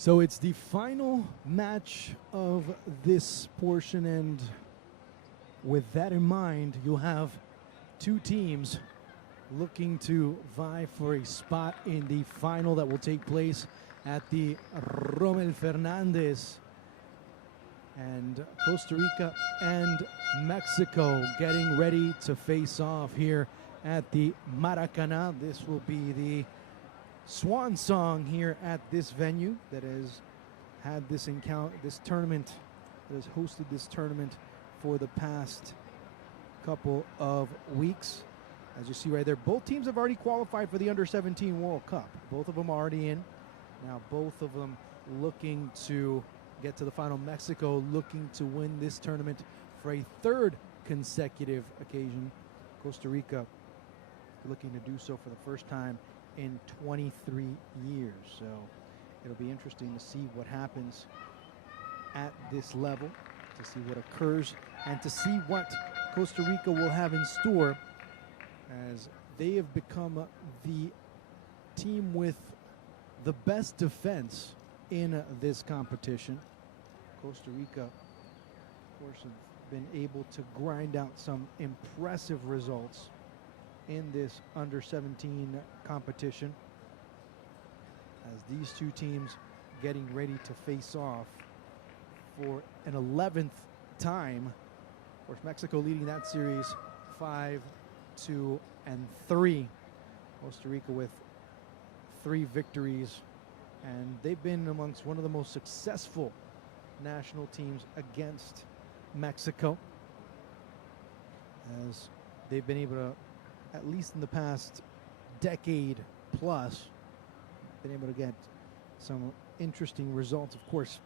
So it's the final match of this portion, and with that in mind, you'll have two teams looking to vie for a spot in the final that will take place at the Rommel Fernandez. And Costa Rica and Mexico getting ready to face off here at the Maracanã. This will be the swan song here at this venue that has had this tournament, that has hosted this tournament for the past couple of weeks. As you see right there, both teams have already qualified for the Under-17 World Cup. Both of them are already in. Now both of them looking to get to the final. Mexico looking to win this tournament for a third consecutive occasion. Costa Rica looking to do so for the first time in 23 years. So it'll be interesting to see what happens at this level, to see what occurs, and to see what Costa Rica will have in store, as they have become the team with the best defense in this competition. Costa Rica, of course, have been able to grind out some impressive results in this Under-17 competition, as these two teams getting ready to face off for an 11th time. Of course, Mexico leading that series 5-2-3. Costa Rica with 3 victories, and they've been amongst one of the most successful national teams against Mexico, as they've been able to, at least in the past decade plus, been able to get some interesting results. Of course,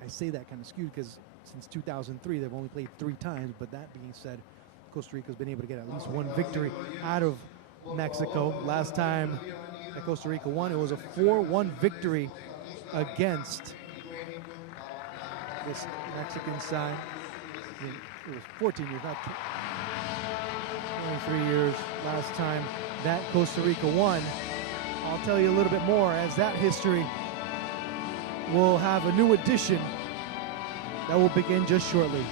I say that kind of skewed because since 2003 they've only played 3 times, but that being said, Costa Rica's been able to get at least 1 victory out of Mexico. Last time that Costa Rica won, it was a 4-1 victory against this Mexican side. It was 14 years, not 23 years last time that Costa Rica won. I'll tell you a little bit more, as that history will have a new edition that will begin just shortly.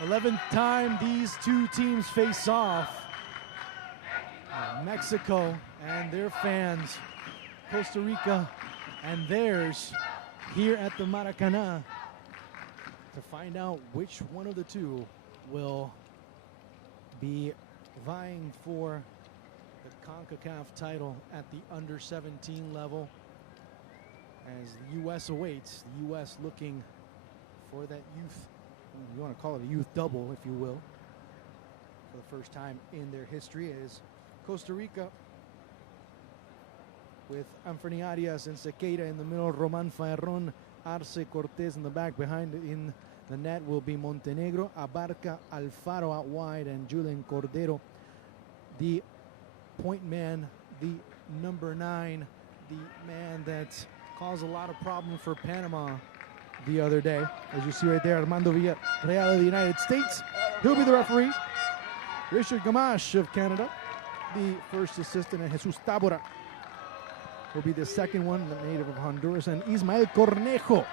11th time these two teams face off. Mexico and their fans, Costa Rica and theirs, here at the Maracanã, to find out which one of the two will be vying for the Concacaf title at the under-17 level, as the U.S. awaits. The U.S. looking for that youth, you want to call it a youth double, if you will, for the first time in their history, as Costa Rica with Anthony Arias and Sequeira in the middle, Roman Ferron, Arce Cortez in the back. Behind in the net will be Montenegro, Abarca, Alfaro out wide, and Julian Cordero, the point man, the number 9, the man that caused a lot of problems for Panama the other day. As you see right there, Armando Villarreal of the United States. He'll be the referee. Richard Gamache of Canada, the first assistant, and Jesus Tabora will be the second one, the native of Honduras, and Ismael Cornejo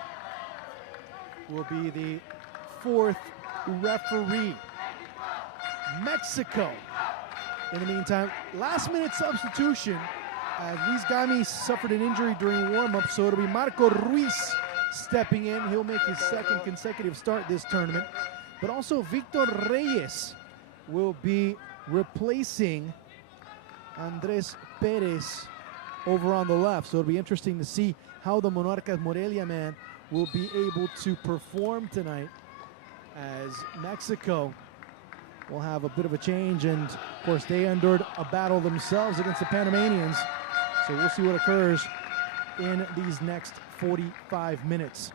will be the fourth referee. Mexico, in the meantime, last-minute substitution, as Luis Gami suffered an injury during warm-up, so it'll be Marco Ruiz stepping in. He'll make his second consecutive start this tournament. But also Victor Reyes will be replacing Andres Perez over on the left. So it'll be interesting to see how the Monarcas Morelia man will be able to perform tonight, as Mexico will have a bit of a change, and of course they endured a battle themselves against the Panamanians. So we'll see what occurs in these next 45 minutes.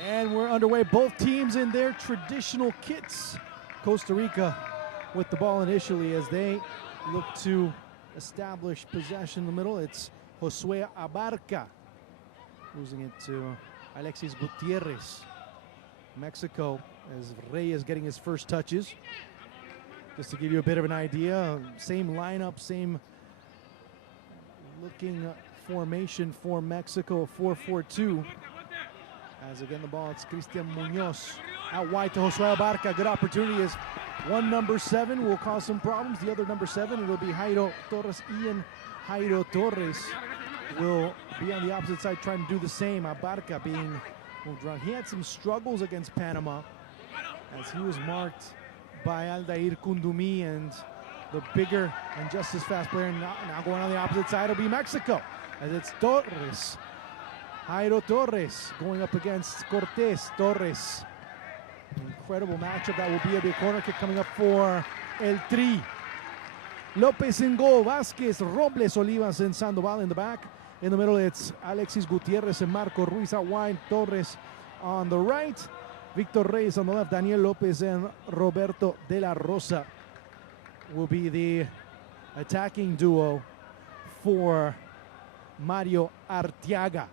And we're underway. Both teams in their traditional kits. Costa Rica with the ball initially as they look to establish possession in the middle. It's Josue Abarca losing it to Alexis Gutierrez. Mexico, as Reyes getting his first touches. Just to give you a bit of an idea, same lineup, same looking formation for Mexico, 4-4-2. As again, the ball, it's Cristian Munoz out wide to Josue Abarca. Good opportunity as one number 7 will cause some problems. The other number 7, it'll be Jairo Torres. Ian Jairo Torres will be on the opposite side trying to do the same. Abarca being moved around. He had some struggles against Panama as he was marked by Aldair Kundumi, and the bigger and just as fast player now going on the opposite side will be Mexico, as it's Torres. Jairo Torres going up against Cortez. Torres. Incredible matchup. That will be a big corner kick coming up for El Tri. Lopez in goal. Vasquez, Robles, Olivas, and Sandoval in the back. In the middle, it's Alexis Gutierrez and Marco Ruiz out wide. Torres on the right. Victor Reyes on the left. Daniel Lopez and Roberto de la Rosa will be the attacking duo for Mario Arteaga.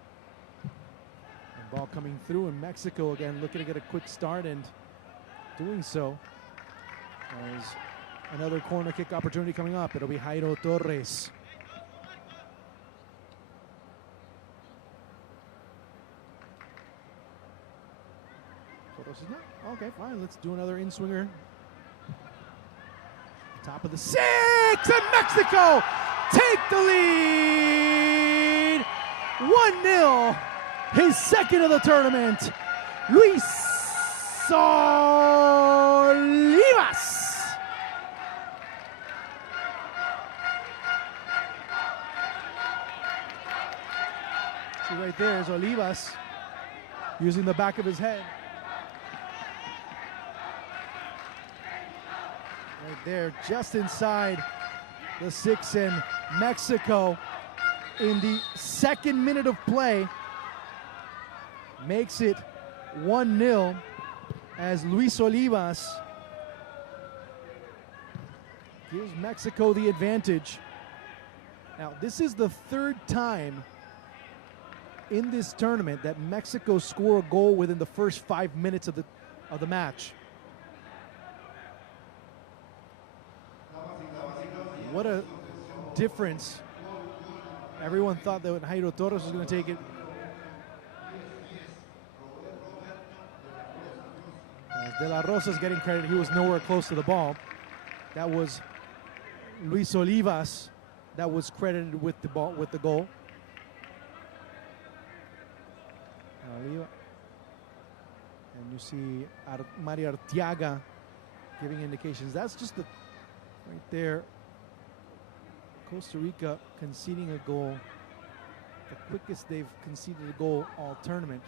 Ball coming through, and Mexico again looking to get a quick start, and doing so as another corner kick opportunity coming up. It'll be Jairo Torres. Torres is not. Okay, fine. Let's do another in-swinger. Top of the 6, and Mexico take the lead. 1-0. His second of the tournament, Luis Olivas. See right there is Olivas using the back of his head. Right there, just inside the 6, and Mexico in the second minute of play makes it 1-0 as Luis Olivas gives Mexico the advantage. Now, this is the third time in this tournament that Mexico score a goal within the first 5 minutes of the of the match. What a difference. Everyone thought that Jairo Torres was going to take it. As De La Rosa's getting credit, he was nowhere close to the ball. That was Luis Olivas that was credited with the ball, with the goal. And you see Mario Arteaga giving indications. That's just right there. Costa Rica conceding a goal, the quickest they've conceded a goal all tournament.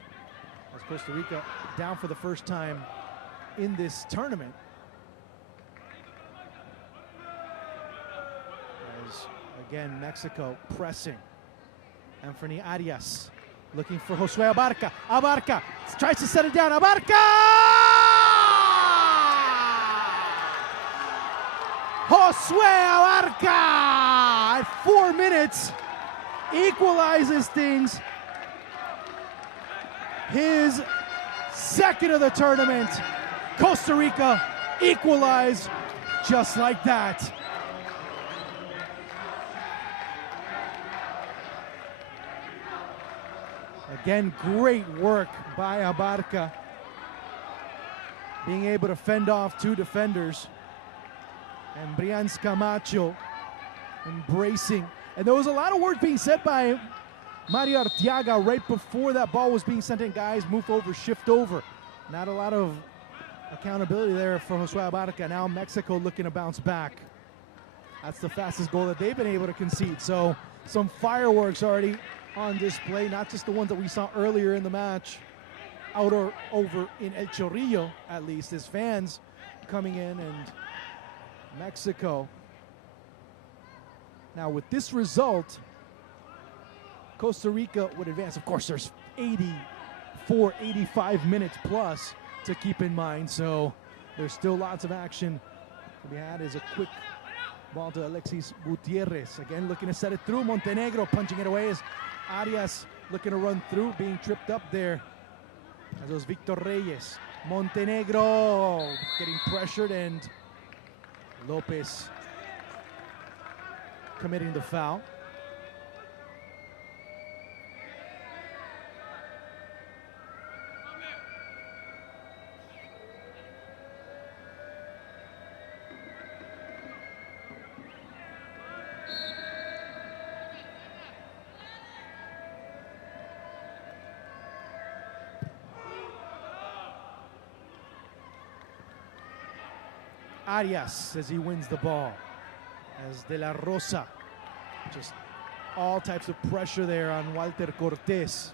As Costa Rica down for the first time in this tournament. As again, Mexico pressing. Anthony Arias looking for Josue Abarca. Abarca tries to set it down. Abarca! Josue Abarca at 4 minutes equalizes things. His second of the tournament. Costa Rica equalize just like that. Again, great work by Abarca, being able to fend off 2 defenders. And Brians Camacho embracing. And there was a lot of words being said by Mario Arteaga right before that ball was being sent in. Guys, move over, shift over. Not a lot of accountability there for Josue Abarca. Now Mexico looking to bounce back. That's the fastest goal that they've been able to concede. So some fireworks already on display, not just the ones that we saw earlier in the match out or over in El Chorrillo, at least, as fans coming in, and Mexico. Now with this result, Costa Rica would advance. Of course, there's 85 minutes plus to keep in mind, so there's still lots of action to be had. Is a quick ball to Alexis Gutierrez. Again, looking to set it through. Montenegro punching it away as Arias looking to run through, being tripped up there. As it was Victor Reyes. Montenegro getting pressured, and Lopez committing the foul. Arias as he wins the ball. As De La Rosa, just all types of pressure there on Walter Cortés.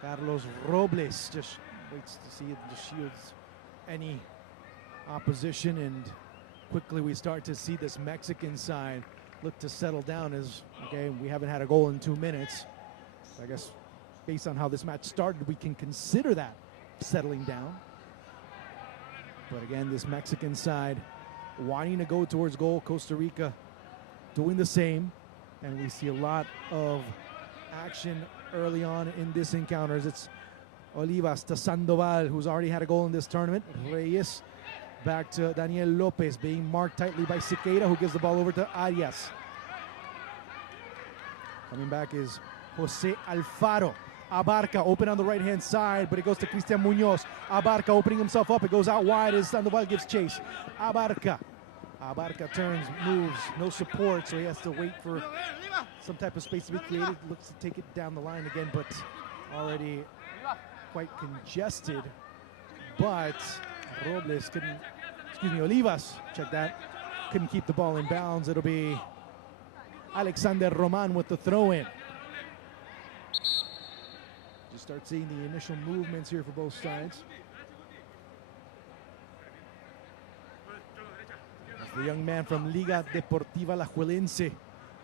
Carlos Robles just waits to see if the shields any opposition, and quickly we start to see this Mexican side look to settle down. As okay, we haven't had a goal in 2 minutes. I guess based on how this match started, we can consider that settling down. But again, this Mexican side wanting to go towards goal. Costa Rica doing the same. And we see a lot of action early on in this encounter. It's Olivas to Sandoval, who's already had a goal in this tournament. Reyes back to Daniel Lopez, being marked tightly by Siqueira, who gives the ball over to Arias. Coming back is Jose Alfaro. Abarca open on the right-hand side, but it goes to Cristian Munoz. Abarca opening himself up. It goes out wide as Sandoval gives chase. Abarca turns, moves, no support, so he has to wait for some type of space to be created. Looks to take it down the line again, but already quite congested. But Robles couldn't, Olivas, check that, couldn't keep the ball in bounds. It'll be Alexander Roman with the throw-in. You start seeing the initial movements here for both sides. As the young man from Liga Deportiva Alajuelense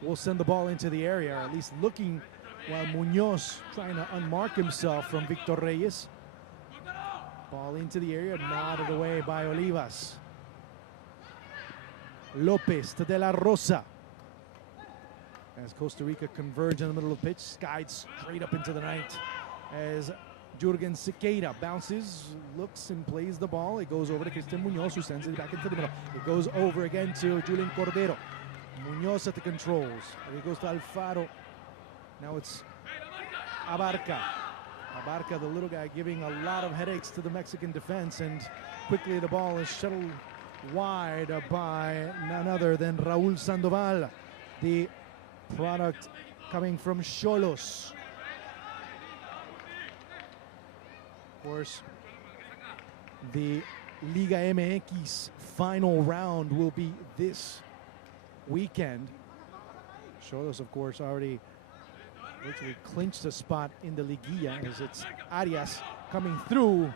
will send the ball into the area, or at least looking, while Munoz trying to unmark himself from Victor Reyes. Ball into the area, nodded away by Olivas. Lopez to De La Rosa. As Costa Rica converge in the middle of the pitch, skied straight up into the night. As Jurgen Sequeira bounces, looks and plays the ball. It goes over to Cristian Munoz, who sends it back into the middle. It goes over again to Julian Cordero. Munoz at the controls. And it goes to Alfaro. Now it's Abarca. Abarca, the little guy, giving a lot of headaches to the Mexican defense. And quickly the ball is shuttled wide by none other than Raúl Sandoval, the product coming from Xolos. Of course, the Liga MX final round will be this weekend. Xolos, of course, already virtually clinched a spot in the Liguilla, as it's Arias coming through.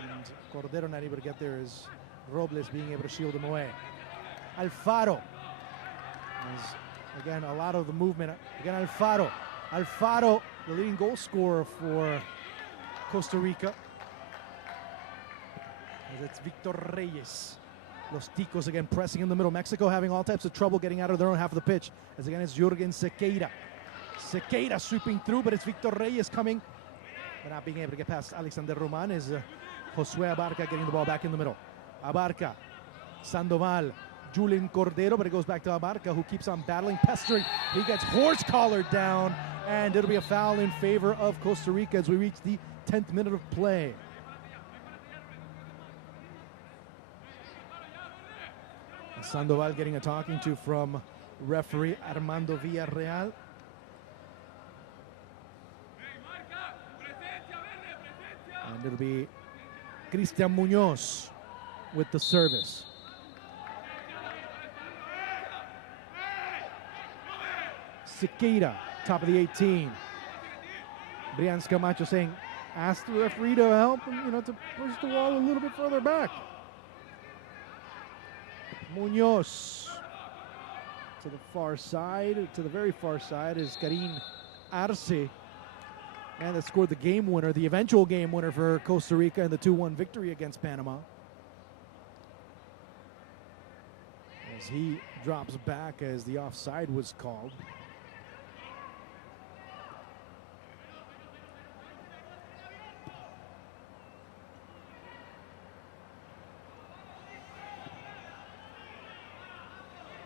And Cordero not able to get there, as Robles being able to shield him away. Alfaro. As, again, a lot of the movement. Again, Alfaro. Alfaro, the leading goal scorer for Costa Rica. As it's Victor Reyes. Los Ticos again pressing in the middle. Mexico having all types of trouble getting out of their own half of the pitch. As again, it's Jurgen Sequeira. Sequeira sweeping through, but it's Victor Reyes coming. But not being able to get past Alexander Roman is Josue Abarca getting the ball back in the middle. Abarca, Sandoval, Julian Cordero, but it goes back to Abarca, who keeps on battling, pestering. He gets horse-collared down, and it'll be a foul in favor of Costa Rica as we reach the 10th minute of play. Sandoval getting a talking to from referee Armando Villarreal. And it'll be Cristian Munoz with the service. Sequeira, top of the 18. Brian Camacho saying, ask the referee to help him, to push the wall a little bit further back. Munoz to the far side, to the very far side is Karim Arce. And that scored the game winner, the eventual game winner for Costa Rica in the 2-1 victory against Panama. As he drops back as the offside was called.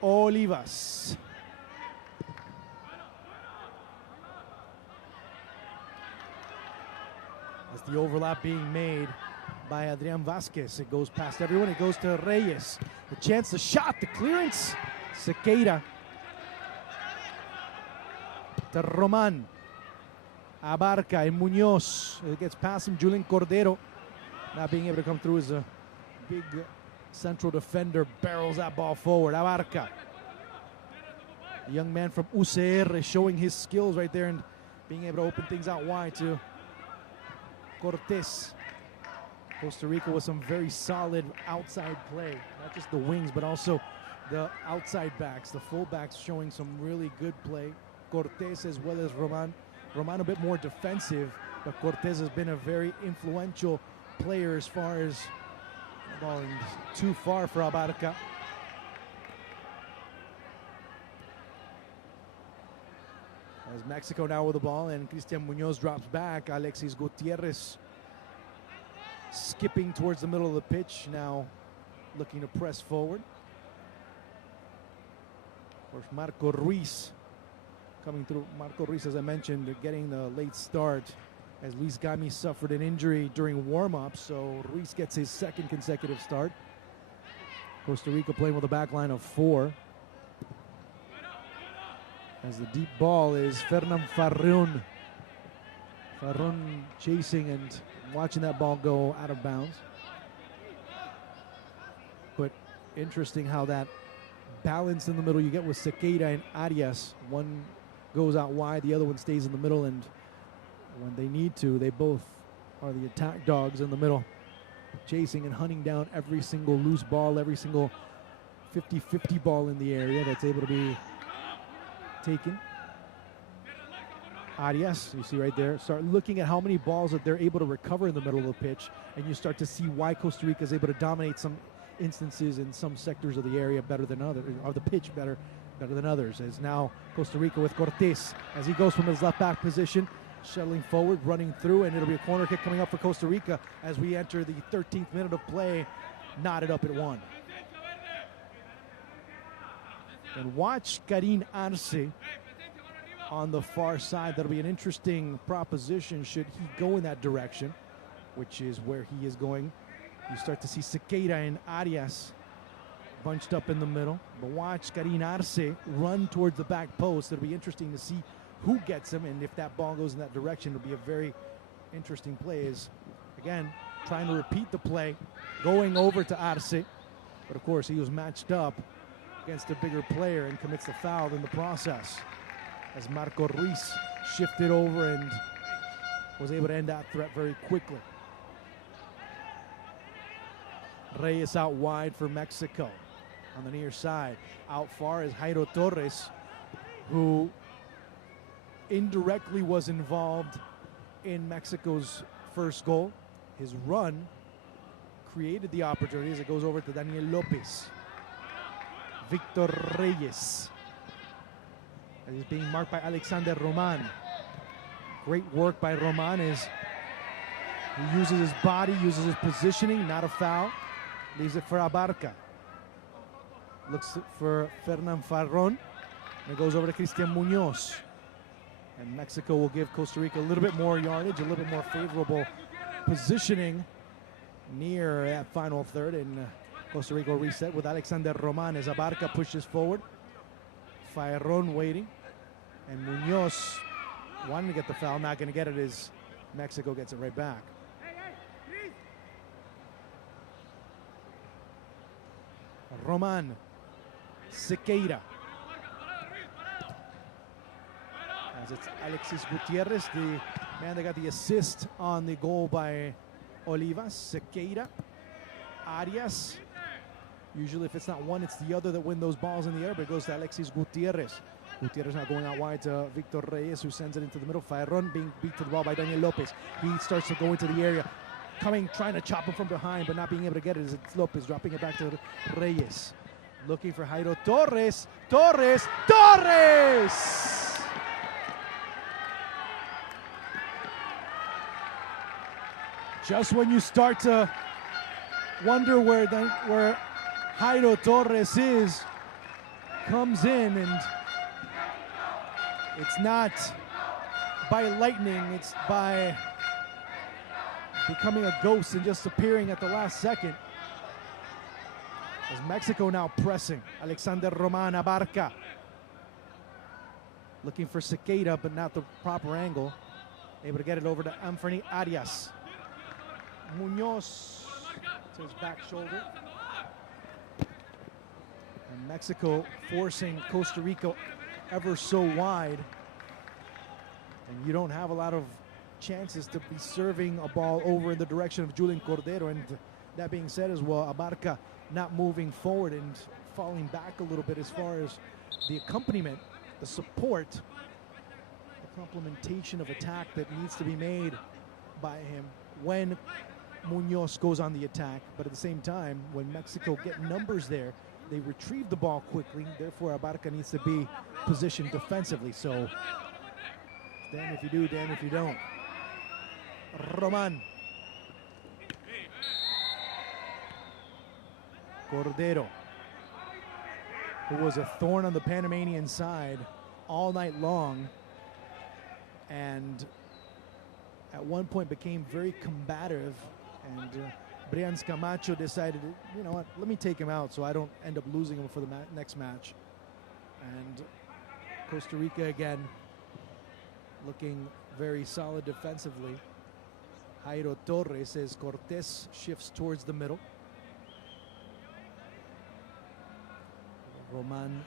Olivas. As the overlap being made by Adrian Vasquez. It goes past everyone. It goes to Reyes. The chance, the shot, the clearance. Sequeira. To Roman. Abarca and Munoz. It gets past him. Julian Cordero not being able to come through as a big central defender barrels that ball forward. Abarca. The young man from UCR is showing his skills right there and being able to open things out wide to Cortés. Costa Rica with some very solid outside play. Not just the wings, but also the outside backs. The full backs showing some really good play. Cortés as well as Roman. Roman a bit more defensive, but Cortés has been a very influential player as far as balling too far for Abarca. As Mexico now with the ball and Cristian Munoz drops back. Alexis Gutierrez skipping towards the middle of the pitch, now looking to press forward. Of course, Marco Ruiz coming through. Marco Ruiz, as I mentioned, getting the late start as Luis Gami suffered an injury during warm-up, so Ruiz gets his second consecutive start. Costa Rica playing with a back line of 4. As the deep ball is Fernan Farrun. Farrun chasing and watching that ball go out of bounds. But interesting how that balance in the middle you get with Sequeira and Arias. One goes out wide, the other one stays in the middle, and when they need to, they both are the attack dogs in the middle, chasing and hunting down every single loose ball, every single 50-50 ball in the area that's able to be taken. Arias, you see right there, start looking at how many balls that they're able to recover in the middle of the pitch, and you start to see why Costa Rica is able to dominate some instances in some sectors of the area better than others, or the pitch better than others. As now Costa Rica with Cortés, as he goes from his left back position, shuttling forward, running through, and it'll be a corner kick coming up for Costa Rica as we enter the 13th minute of play, knotted up at 1. And watch Karim Arce on the far side. That'll be an interesting proposition should he go in that direction, which is where he is going. You start to see Sequeira and Arias bunched up in the middle. But watch Karim Arce run towards the back post. It'll be interesting to see who gets him, and if that ball goes in that direction, it'll be a very interesting play. Is, again, trying to repeat the play, going over to Arce. But, of course, he was matched up against a bigger player and commits the foul in the process, as Marco Ruiz shifted over and was able to end that threat very quickly. Reyes out wide for Mexico. On the near side, out far is Jairo Torres, who indirectly was involved in Mexico's first goal. His run created the opportunity as it goes over to Daniel Lopez. Victor Reyes. And he's being marked by Alexander Roman. Great work by Roman as he uses his body, uses his positioning, not a foul. Leaves it for Abarca. Looks for Fernan Farron. And it goes over to Cristian Munoz. And Mexico will give Costa Rica a little bit more yardage, a little bit more favorable positioning near that final third. And Costa Rica will reset with Alexander Roman as Abarca pushes forward. Farron waiting. And Munoz wanting to get the foul, not going to get it as Mexico gets it right back. Roman, Sequeira. As it's Alexis Gutierrez, the man that got the assist on the goal by Olivas. Sequeira, Arias. Usually if it's not one, it's the other that win those balls in the air, but it goes to Alexis Gutierrez. Gutierrez now going out wide to Victor Reyes, who sends it into the middle. Farron being beat to the ball by Daniel Lopez. He starts to go into the area, trying to chop him from behind, but not being able to get it as it's Lopez dropping it back to Reyes. Looking for Jairo Torres. Torres! Just when you start to wonder where Jairo Torres is, comes in, and it's not by lightning, it's by becoming a ghost and just appearing at the last second. As Mexico now pressing. Alexander Roman, Abarca. Looking for Sequeira, but not the proper angle. Able to get it over to Anthony Arias. Munoz to his back shoulder. And Mexico forcing Costa Rica ever so wide. And you don't have a lot of chances to be serving a ball over in the direction of Julian Cordero. And that being said as well, Abarca not moving forward and falling back a little bit as far as the accompaniment, the support, the complementation of attack that needs to be made by him when Munoz goes on the attack. But at the same time, when Mexico get numbers there, they retrieve the ball quickly. Therefore, Abarca needs to be positioned defensively. So, damn if you do, damn if you don't. Roman. Cordero, who was a thorn on the Panamanian side all night long, and at one point became very combative, and Brian Camacho decided, you know what, let me take him out so I don't end up losing him for the next match. And Costa Rica again looking very solid defensively. Jairo Torres as Cortés shifts towards the middle. Roman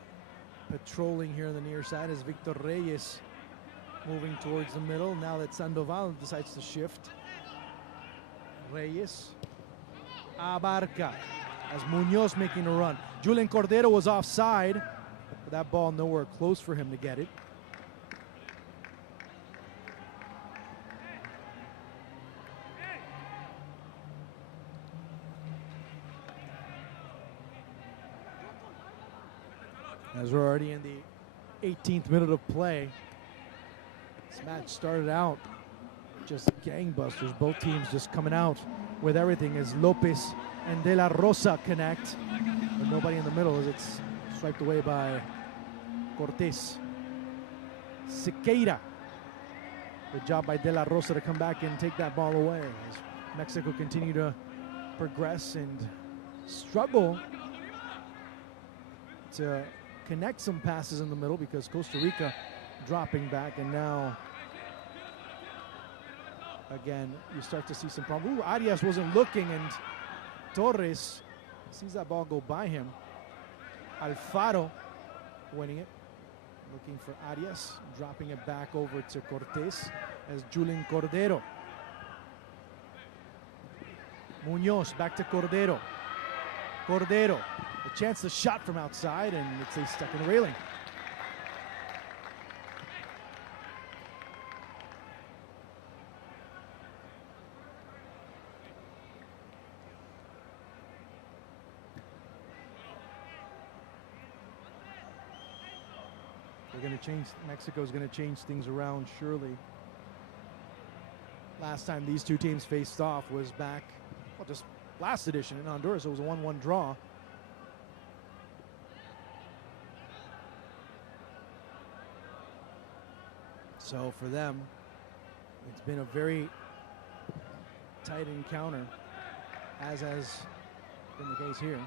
patrolling here on the near side as Victor Reyes moving towards the middle. Now that Sandoval decides to shift. Reyes. Abarca as Munoz making a run. Julian Cordero was offside, but that ball nowhere close for him to get it. As we're already in the 18th minute of play, This match started out just gangbusters. Both teams just coming out with everything as Lopez and De La Rosa connect. But nobody in the middle as it's swiped away by Cortés. Siqueira. Good job by De La Rosa to come back and take that ball away as Mexico continue to progress and struggle to connect some passes in the middle because Costa Rica dropping back, and now again you start to see some problems. Ooh, Arias wasn't looking and Torres sees that ball go by him. Alfaro winning it, looking for Arias, dropping it back over to Cortés as Julian Cordero. Munoz back to Cordero. Cordero, a chance to shot from outside, and it's a stuck in the railing. They're going to change, Mexico's going to change things around, surely. Last time these two teams faced off was back, well, just last edition in Honduras. It was a 1-1 draw. So for them, it's been a very tight encounter, as has been the case here.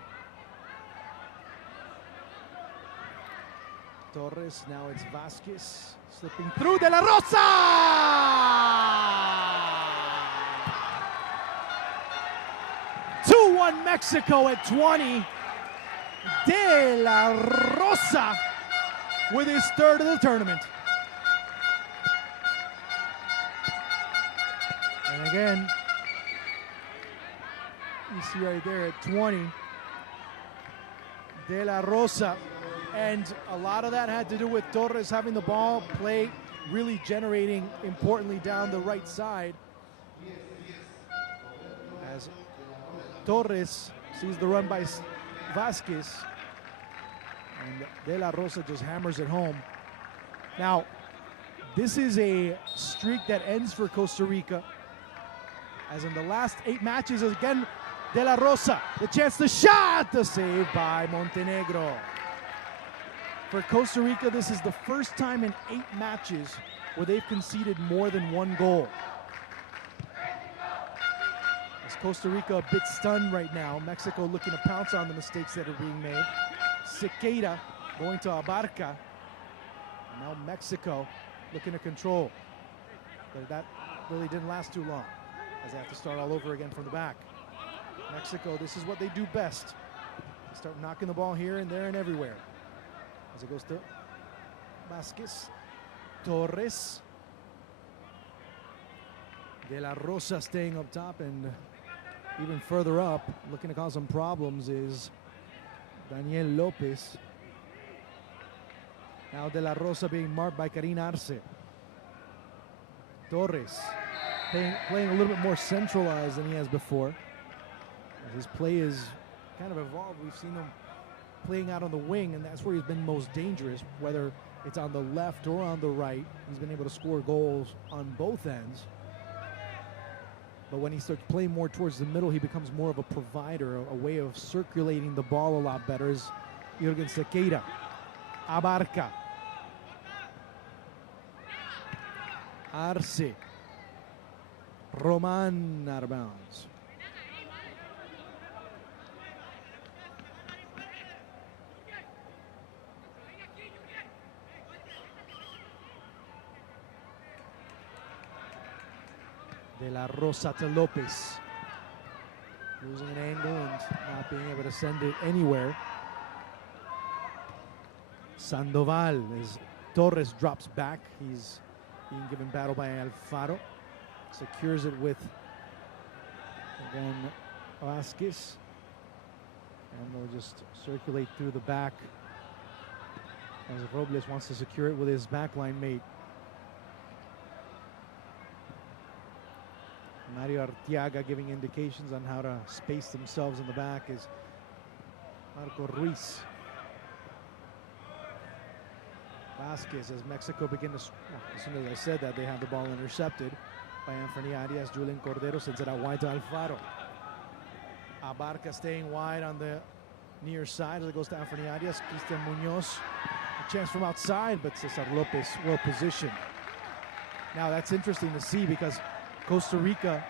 Torres, now it's Vasquez, slipping through, De La Rosa! 2-1 Mexico at 20. De La Rosa with his third of the tournament. And again, you see right there at 20, De La Rosa. And a lot of that had to do with Torres having the ball, play, really generating importantly down the right side. As Torres sees the run by Vasquez, and De La Rosa just hammers it home. Now, this is a streak that ends for Costa Rica, as in the last 8 matches, again, De La Rosa, the chance to shot, the save by Montenegro. For Costa Rica, this is the first time in 8 matches where they've conceded more than 1 goal. As Costa Rica a bit stunned right now, Mexico looking to pounce on the mistakes that are being made. Siqueira going to Abarca. And now Mexico looking to control. But that really didn't last too long, as they have to start all over again from the back. Mexico, this is what they do best. They start knocking the ball here and there and everywhere. As it goes to Vasquez, Torres, De La Rosa staying up top, and even further up, looking to cause some problems, is Daniel Lopez. Now De La Rosa being marked by Karin Arce. Torres playing a little bit more centralized than he has before. His play is kind of evolved. We've seen him playing out on the wing, and that's where he's been most dangerous, whether it's on the left or on the right. He's been able to score goals on both ends. But when he starts playing more towards the middle, he becomes more of a provider, a way of circulating the ball a lot better. Is Jürgen Siqueira. Abarca. Arce. Roman out of bounds. De La Rosa to Lopez. Losing an angle and not being able to send it anywhere. Sandoval, as Torres drops back. He's being given battle by Alfaro. Secures it with, again, Vasquez. And they'll just circulate through the back as Robles wants to secure it with his backline mate. Mario Arteaga giving indications on how to space themselves in the back is Marco Ruiz. Vasquez as Mexico begin to, as soon as I said that, they have the ball intercepted by Anthony Arias. Julian Cordero sends it out wide to Alfaro. Abarca staying wide on the near side as it goes to Anthony Arias. Cristian Munoz, a chance from outside, but Cesar Lopez well positioned. Now that's interesting to see because Costa Rica,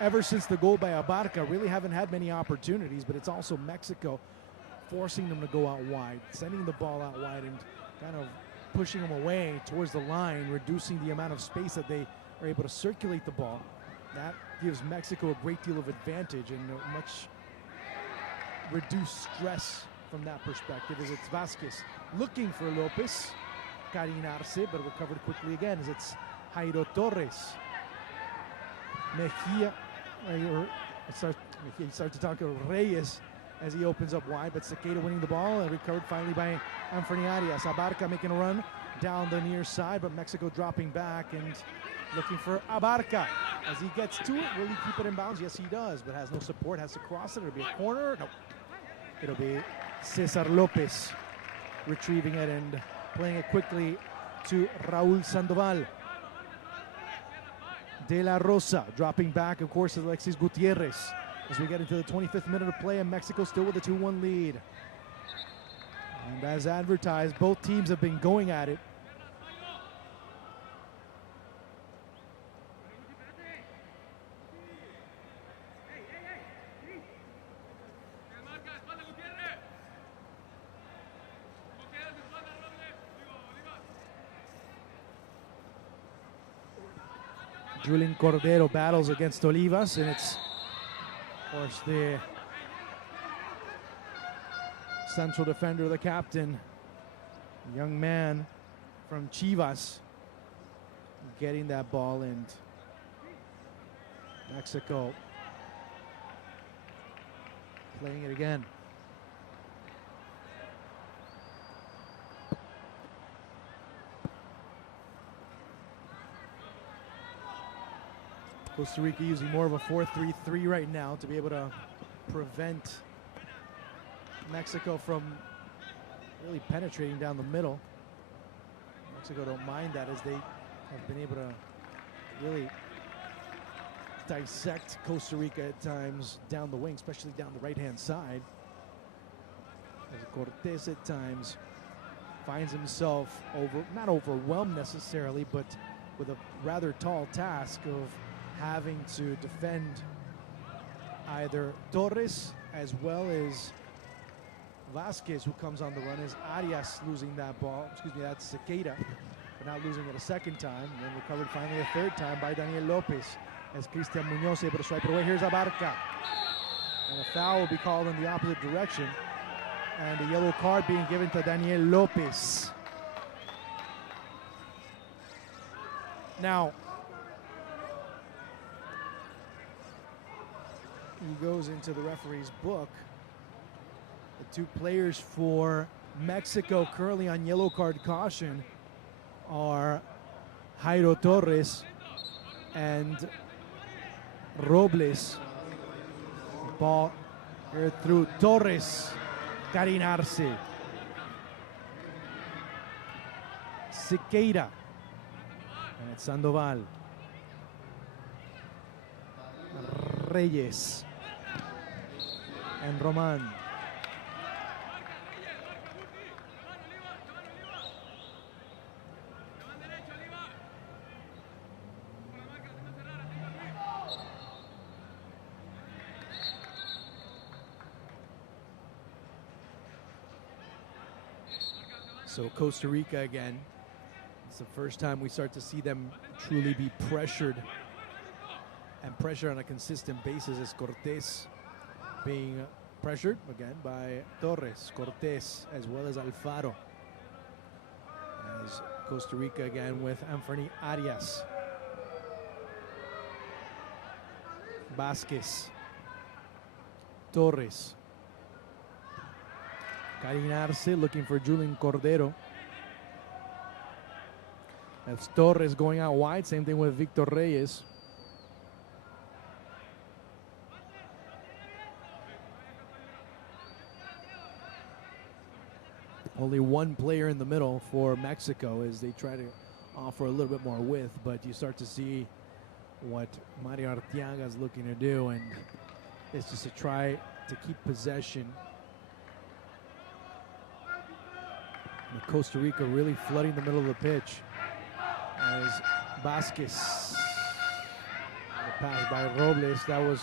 ever since the goal by Abarca, really haven't had many opportunities, but it's also Mexico forcing them to go out wide, sending the ball out wide and kind of pushing them away towards the line, reducing the amount of space that they are able to circulate the ball. That gives Mexico a great deal of advantage and a much reduced stress from that perspective as it's Vasquez looking for Lopez. Karin Arce, but recovered quickly again as it's Jairo Torres. Mejia, he starts to talk to Reyes as he opens up wide, but Sequeira winning the ball and recovered finally by Anthony Arias. Abarca making a run down the near side, but Mexico dropping back and looking for Abarca. As he gets to it, will he keep it in bounds? Yes, he does, but has no support, has to cross it. It'll be a corner. No, it'll be Cesar Lopez retrieving it and playing it quickly to Raul Sandoval. De La Rosa dropping back, of course, is Alexis Gutierrez. As we get into the 25th minute of play, and Mexico still with a 2-1 lead. And as advertised, both teams have been going at it. Julian Cordero battles against Olivas, and it's, of course, the central defender, the captain, young man from Chivas, getting that ball, and Mexico playing it again. Costa Rica using more of a 4-3-3 right now to be able to prevent Mexico from really penetrating down the middle. Mexico don't mind that as they have been able to really dissect Costa Rica at times down the wing, especially down the right-hand side. As Cortés at times finds himself not overwhelmed necessarily, but with a rather tall task of having to defend either Torres as well as Vasquez, who comes on the run, as Arias losing that ball. Excuse me, that's Sequeira, but not losing it a second time, and then recovered finally a third time by Daniel Lopez as Cristian Munoz able to swipe it away. Here's Abarca, and a foul will be called in the opposite direction, and a yellow card being given to Daniel Lopez. Now, he goes into the referee's book. The two players for Mexico currently on yellow card caution are Jairo Torres and Robles. Ball here through Torres, Karin Arce, Sequeira, and it's Sandoval, Reyes, and Roman. So Costa Rica again. It's the first time we start to see them truly be pressured, and pressure on a consistent basis, as Cortés being pressured again by Torres, Cortés, as well as Alfaro. As Costa Rica again with Anthony Arias, Vasquez, Torres, Karin Arce looking for Julian Cordero. That's Torres going out wide, same thing with Victor Reyes. Only one player in the middle for Mexico as they try to offer a little bit more width, but you start to see what Mario Arteaga is looking to do, and it's just to try to keep possession. And Costa Rica really flooding the middle of the pitch as Vasquez, the pass by Robles,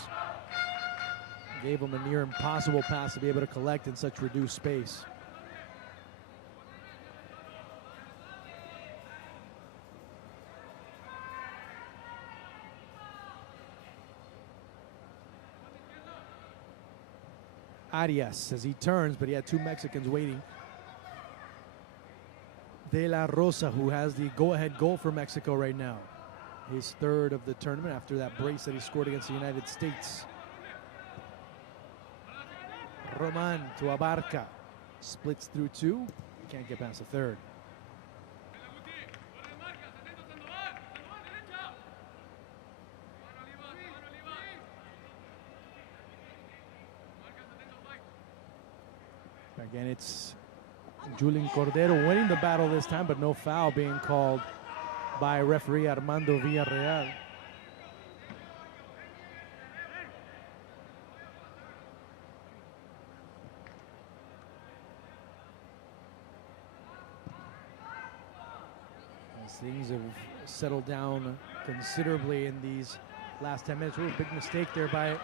gave him a near impossible pass to be able to collect in such reduced space. Arias as he turns, but he had two Mexicans waiting. De La Rosa, who has the go-ahead goal for Mexico right now. His third of the tournament after that brace that he scored against the United States. Roman to Abarca. Splits through two. Can't get past the third. Again, it's Julian Cordero winning the battle this time, but no foul being called by referee Armando Villarreal. As things have settled down considerably in these last 10 minutes. Ooh, big mistake there by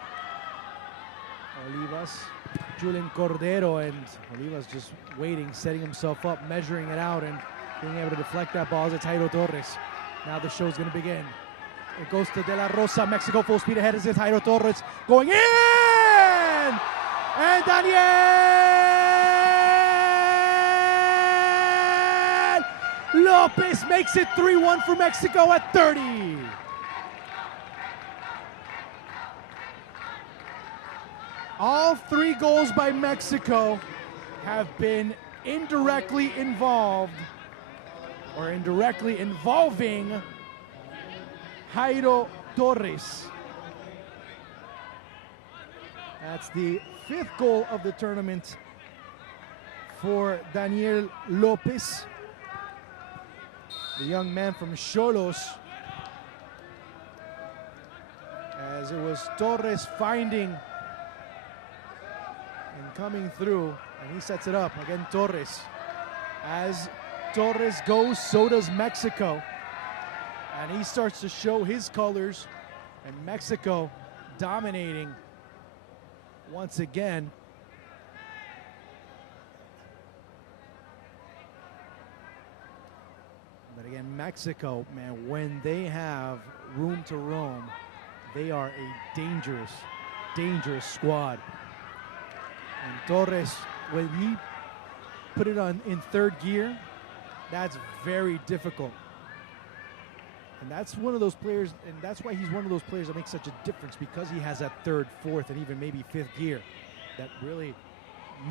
Olivas. Julian Cordero, and Olivas just waiting, setting himself up, measuring it out, and being able to deflect that ball as it's Jairo Torres. Now the show's going to begin. It goes to De La Rosa. Mexico full speed ahead as it's Jairo Torres going in! And Daniel Lopez makes it 3-1 for Mexico at 30. All three goals by Mexico have been indirectly involved or indirectly involving Jairo Torres. That's the fifth goal of the tournament for Daniel Lopez, the young man from Xolos, as it was Torres finding and coming through, and he sets it up. Again, Torres. As Torres goes, so does Mexico. And he starts to show his colors, and Mexico dominating once again. But again, Mexico, man, when they have room to roam, they are a dangerous, dangerous squad. And Torres, when he put it on in third gear, that's very difficult. And that's one of those players, and that's why he's one of those players that makes such a difference, because he has that third, fourth, and even maybe fifth gear that really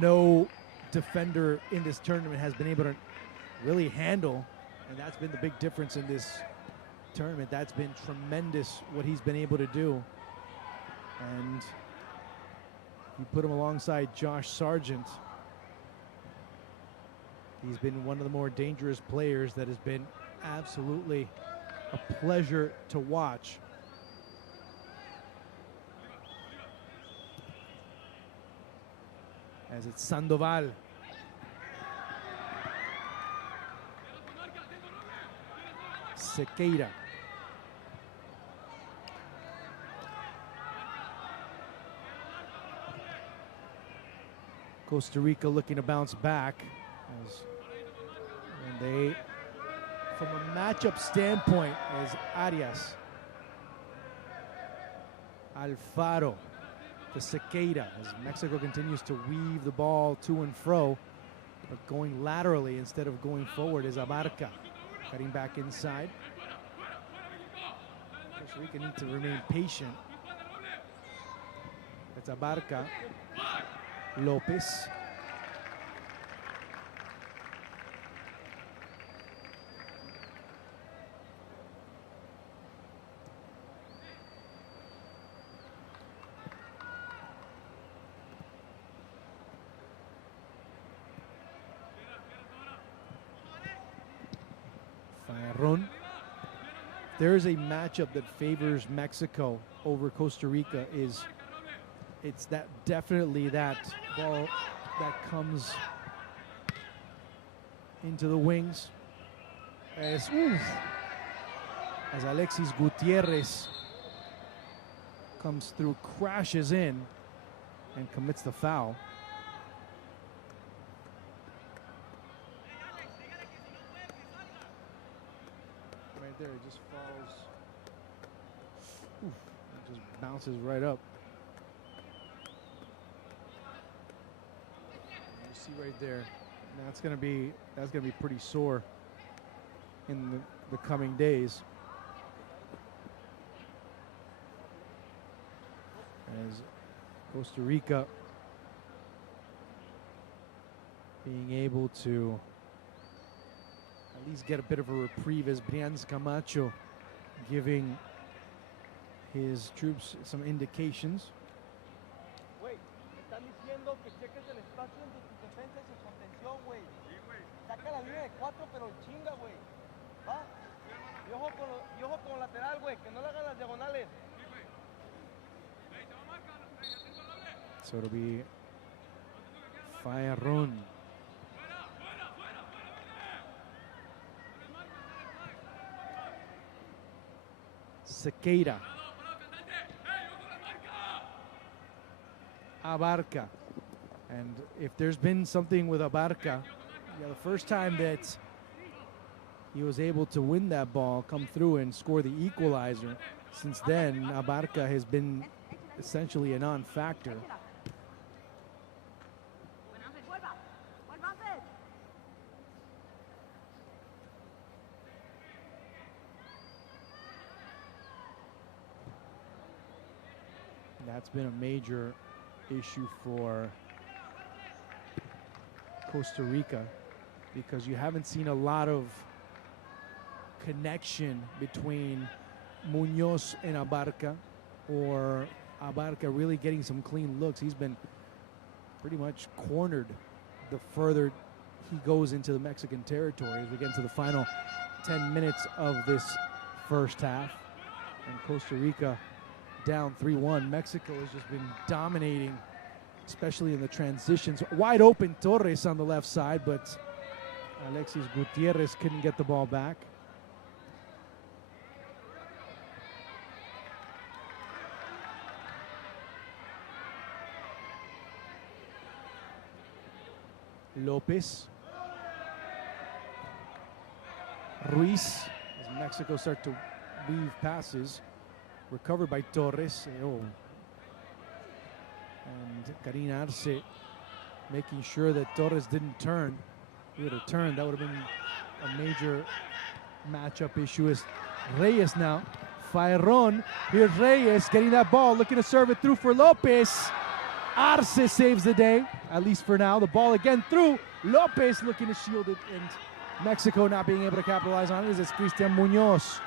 no defender in this tournament has been able to really handle. And that's been the big difference in this tournament. That's been tremendous what he's been able to do. And you put him alongside Josh Sargent. He's been one of the more dangerous players that has been absolutely a pleasure to watch. As it's Sandoval. Sequeira. Costa Rica looking to bounce back. And they, from a matchup standpoint, is Arias. Alfaro to Sequeira as Mexico continues to weave the ball to and fro, but going laterally instead of going forward is Abarca. Cutting back inside. Costa Rica need to remain patient. It's Abarca. Lopez. Fajarron. There's a matchup that favors Mexico over Costa Rica. It's that definitely that ball that comes into the wings as Alexis Gutierrez comes through, crashes in, and commits the foul. Right there, it just falls. It just bounces right up. You see right there, that's gonna be pretty sore in the coming days. As Costa Rica being able to at least get a bit of a reprieve, as Brian Camacho giving his troops some indications. So it'll be Fajarron. Sequeira. Abarca. And if there's been something with Abarca, the first time that he was able to win that ball, come through and score the equalizer, since then Abarca has been essentially a non-factor. That's been a major issue for Costa Rica, because you haven't seen a lot of connection between Munoz and Abarca, or Abarca really getting some clean looks. He's been pretty much cornered the further he goes into the Mexican territory as we get into the final 10 minutes of this first half. And Costa Rica down 3-1. Mexico has just been dominating, especially in the transitions. Wide open Torres on the left side, but Alexis Gutierrez couldn't get the ball back. Lopez. Ruiz, as Mexico start to weave passes. Recovered by Torres. And Karin Arce making sure that Torres didn't turn. If he would have turned, that would have been a major matchup issue. Is Reyes now. Fajarron. Here's Reyes getting that ball, looking to serve it through for Lopez. Arce saves the day, at least for now. The ball again through. Lopez looking to shield it, and Mexico not being able to capitalize on it. It's Cristian Munoz.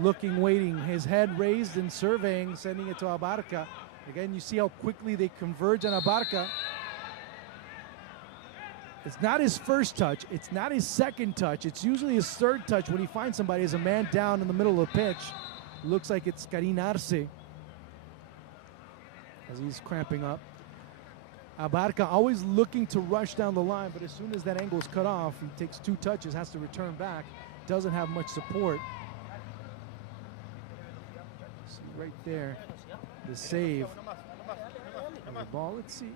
Looking, waiting, his head raised and surveying, sending it to Abarca. Again, you see how quickly they converge on Abarca. It's not his first touch. It's not his second touch. It's usually his third touch when he finds somebody as a man down in the middle of the pitch. Looks like it's Karin Arce as he's cramping up. Abarca always looking to rush down the line, but as soon as that angle is cut off, he takes two touches, has to return back. Doesn't have much support. Right there, the save. And the ball, let's see.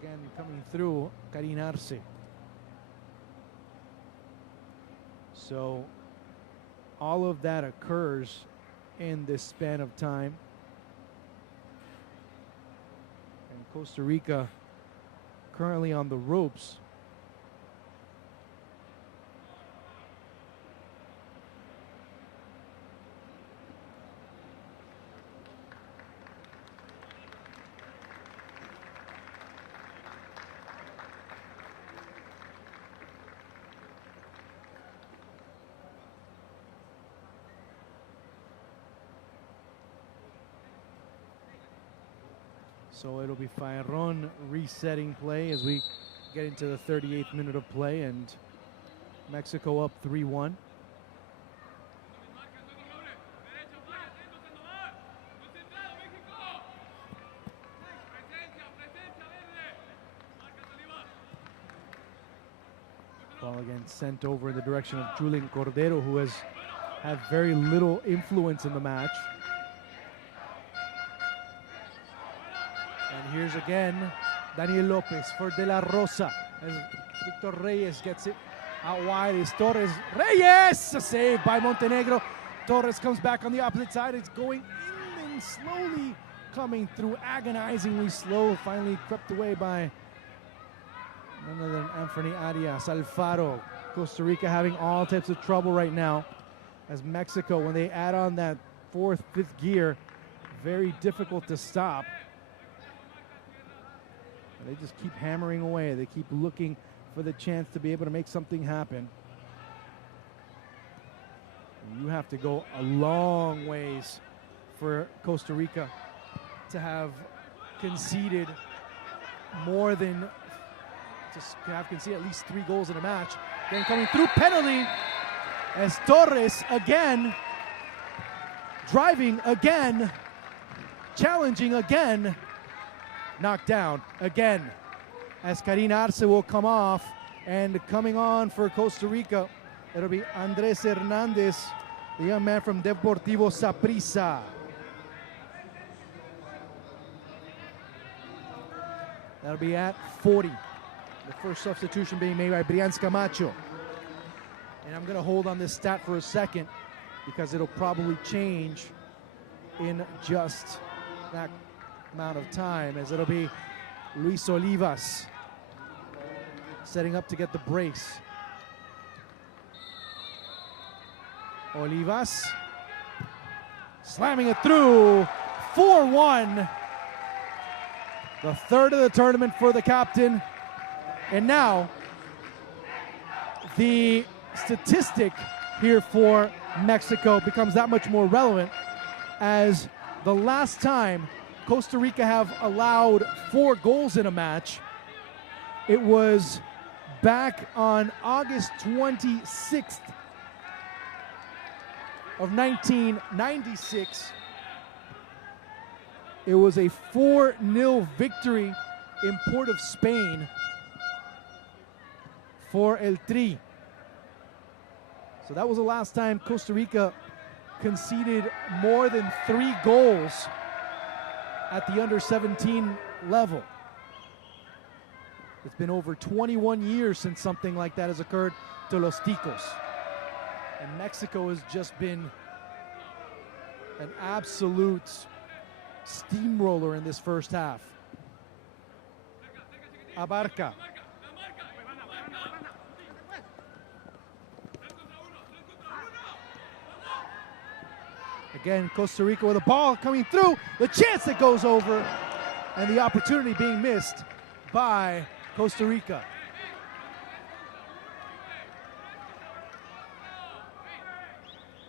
Again, coming through, Karin Arce. So, all of that occurs in this span of time. And Costa Rica currently on the ropes. So it'll be Fajarron resetting play as we get into the 38th minute of play, and Mexico up 3-1. Ball again sent over in the direction of Julian Cordero, who has had very little influence in the match. And here's again Daniel Lopez for De La Rosa as Victor Reyes gets it out wide. Is Torres. Reyes! A save by Montenegro. Torres comes back on the opposite side. It's going in and slowly coming through, agonizingly slow. Finally crept away by none other than Anthony Arias. Alfaro. Costa Rica having all types of trouble right now, as Mexico, when they add on that fourth, fifth gear, very difficult to stop. They just keep hammering away. They keep looking for the chance to be able to make something happen. You have to go a long ways for Costa Rica to have conceded more than, to have conceded at least 3 goals in a match. Then coming through, penalty, as Torres again, driving again, challenging again, knocked down again, as Karina Arce will come off, and coming on for Costa Rica, it'll be Andres Hernandez, the young man from Deportivo Saprissa. That'll be at 40. The first substitution being made by Brian Camacho. And I'm going to hold on this stat for a second because it'll probably change in just that amount of time, as it'll be Luis Olivas setting up to get the brace. Olivas slamming it through, 4-1. The third of the tournament for the captain. And now the statistic here for Mexico becomes that much more relevant, as the last time Costa Rica have allowed 4 goals in a match, it was back on August 26th of 1996. It was a 4-0 victory in Port of Spain for El Tri. So that was the last time Costa Rica conceded more than 3 goals at the under-17 level. It's been over 21 years since something like that has occurred to Los Ticos. And Mexico has just been an absolute steamroller in this first half. Abarca. Again, Costa Rica with a ball coming through. The chance that goes over, and the opportunity being missed by Costa Rica.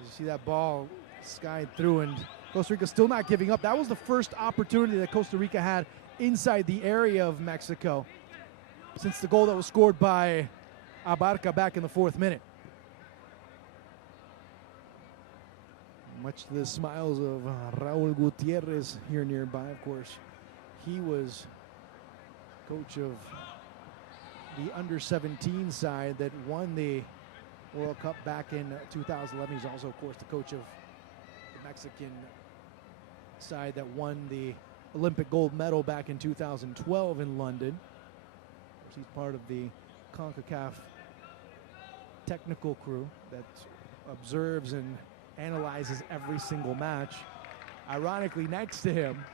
You see that ball skied through, and Costa Rica still not giving up. That was the first opportunity that Costa Rica had inside the area of Mexico since the goal that was scored by Abarca back in the 4th minute. Much to the smiles of Raul Gutierrez here nearby, of course. He was coach of the under-17 side that won the World Cup back in 2011. He's also, of course, the coach of the Mexican side that won the Olympic gold medal back in 2012 in London. He's part of the Concacaf technical crew that observes and analyzes every single match. Ironically, next to him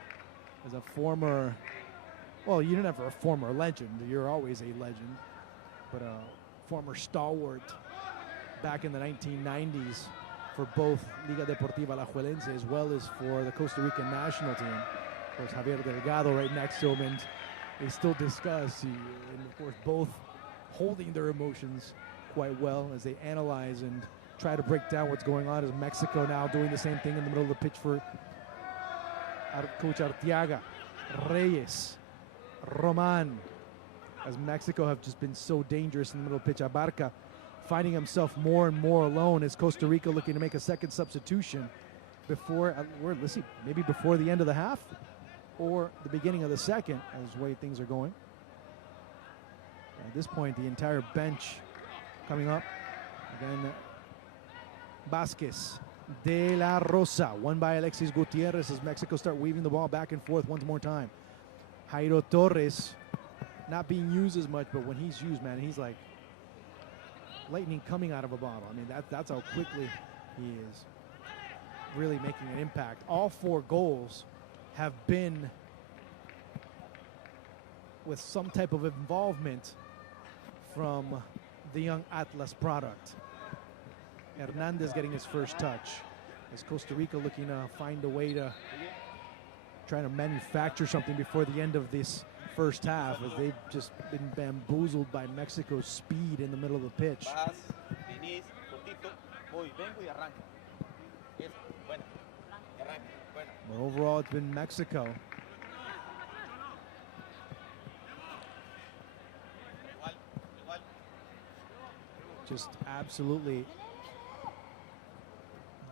is a former, well, you're never a former legend, you're always a legend, but a former stalwart back in the 1990s for both Liga Deportiva Alajuelense as well as for the Costa Rican national team. Of course, Javier Delgado right next to him, and they still discuss, and of course both holding their emotions quite well as they analyze and try to break down what's going on, as Mexico now doing the same thing in the middle of the pitch for Coach Arteaga. Reyes, Roman, as Mexico have just been so dangerous in the middle of the pitch. Abarca finding himself more and more alone, as Costa Rica looking to make a second substitution before, let's see, maybe before the end of the half or the beginning of the second, as the way things are going. At this point, the entire bench coming up. Again, Vasquez. De La Rosa, won by Alexis Gutierrez as Mexico start weaving the ball back and forth once more time. Jairo Torres, not being used as much, but when he's used, man, he's like lightning coming out of a bottle. I mean, that's how quickly he is really making an impact. All 4 goals have been with some type of involvement from the young Atlas product. Hernandez getting his first touch. As Costa Rica looking to find a way to try to manufacture something before the end of this first half, as they've just been bamboozled by Mexico's speed in the middle of the pitch. But overall, it's been Mexico. Just absolutely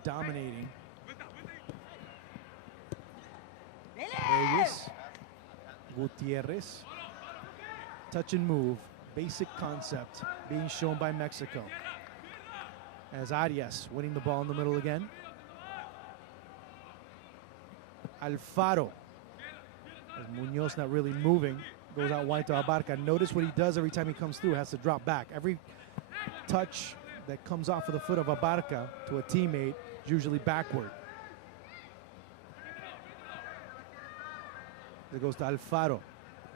dominating. Reyes, Gutierrez, touch and move, basic concept being shown by Mexico. As Arias winning the ball in the middle again. Alfaro, as Munoz not really moving, goes out wide to Abarca. Notice what he does every time he comes through, has to drop back. Every touch that comes off of the foot of Abarca to a teammate is usually backward. It goes to Alfaro.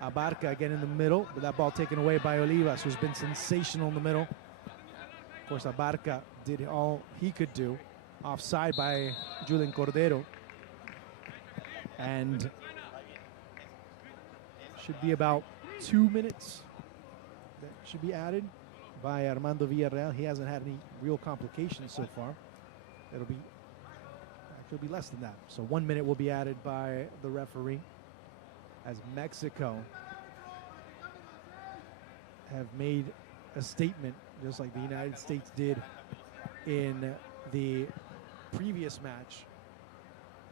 Abarca again in the middle, but that ball taken away by Olivas, who's been sensational in the middle. Of course, Abarca did all he could do. Offside by Julian Cordero. And should be about 2 minutes that should be added by Armando Villarreal. He hasn't had any real complications so far. It'll be less than that. So 1 minute will be added by the referee as Mexico have made a statement, just like the United States did in the previous match.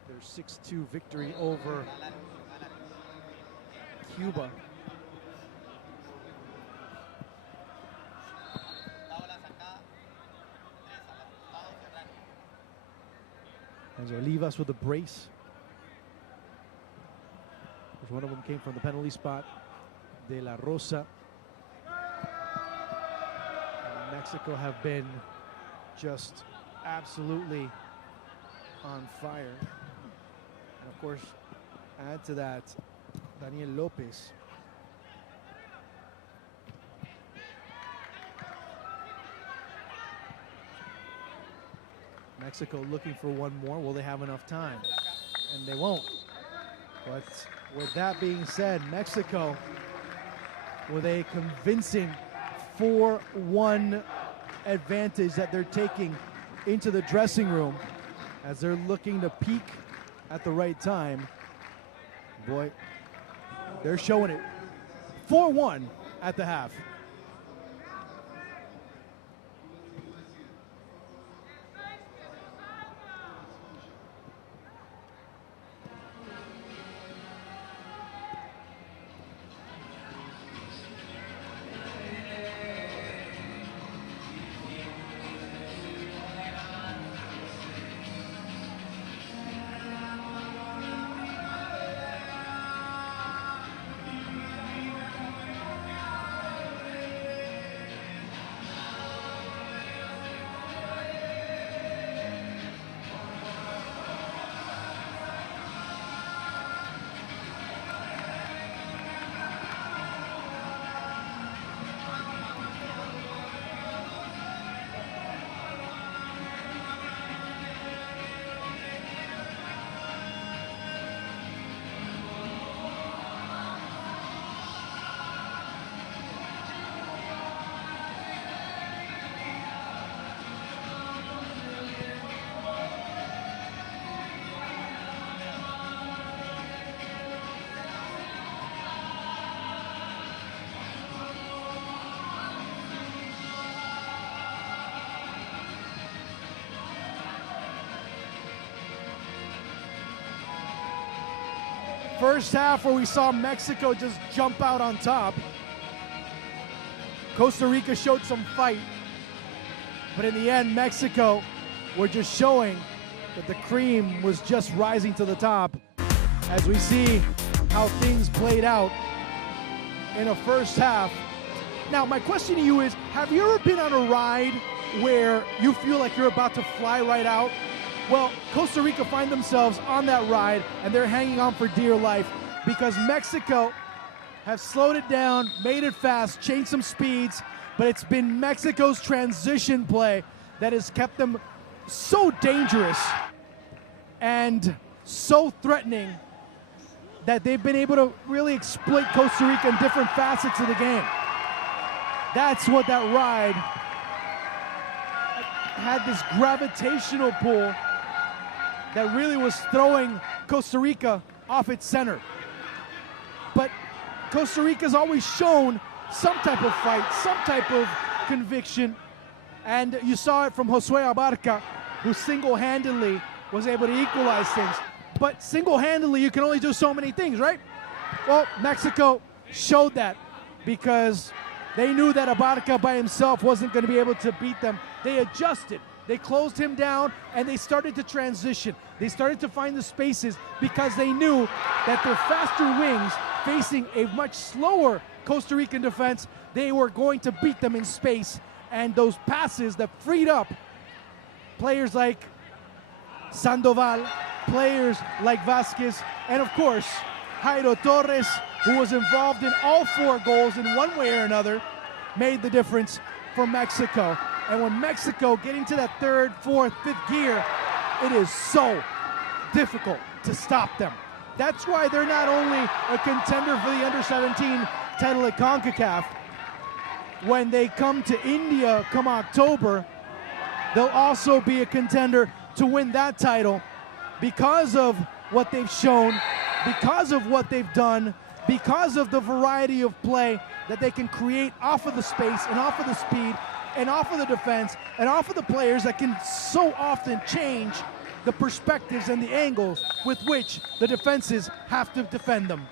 Their 6-2 victory over Cuba. As Olivas with a brace. One of them came from the penalty spot. De La Rosa. And Mexico have been just absolutely on fire. And of course, add to that Daniel Lopez. Mexico looking for one more. Will they have enough time? And they won't. But with that being said, Mexico with a convincing 4-1 advantage that they're taking into the dressing room as they're looking to peak at the right time. Boy, they're showing it. 4-1 at the half. First half where we saw Mexico just jump out on top. Costa Rica showed some fight, But in the end, Mexico were just showing that the cream was just rising to the top as we see how things played out in a first half. Now, my question to you is, have you ever been on a ride where you feel like you're about to fly right out? Well, Costa Rica find themselves on that ride, and they're hanging on for dear life because Mexico have slowed it down, made it fast, changed some speeds, but it's been Mexico's transition play that has kept them so dangerous and so threatening that they've been able to really exploit Costa Rica in different facets of the game. That's what that ride had, this gravitational pull that really was throwing Costa Rica off its center. But Costa Rica's always shown some type of fight, some type of conviction, and you saw it from Josue Abarca, who single-handedly was able to equalize things. But single-handedly, you can only do so many things, right? Well, Mexico showed that because they knew that Abarca by himself wasn't going to be able to beat them. They adjusted. They closed him down, and they started to transition. They started to find the spaces because they knew that their faster wings, facing a much slower Costa Rican defense, they were going to beat them in space. And those passes that freed up players like Sandoval, players like Vasquez, and of course, Jairo Torres, who was involved in all 4 goals in one way or another, made the difference for Mexico. And when Mexico get into that 3rd, 4th, 5th gear, it is so difficult to stop them. That's why they're not only a contender for the Under-17 title at Concacaf. When they come to India come October, they'll also be a contender to win that title because of what they've shown, because of what they've done, because of the variety of play that they can create off of the space and off of the speed and off of the defense and off of the players that can so often change the perspectives and the angles with which the defenses have to defend them.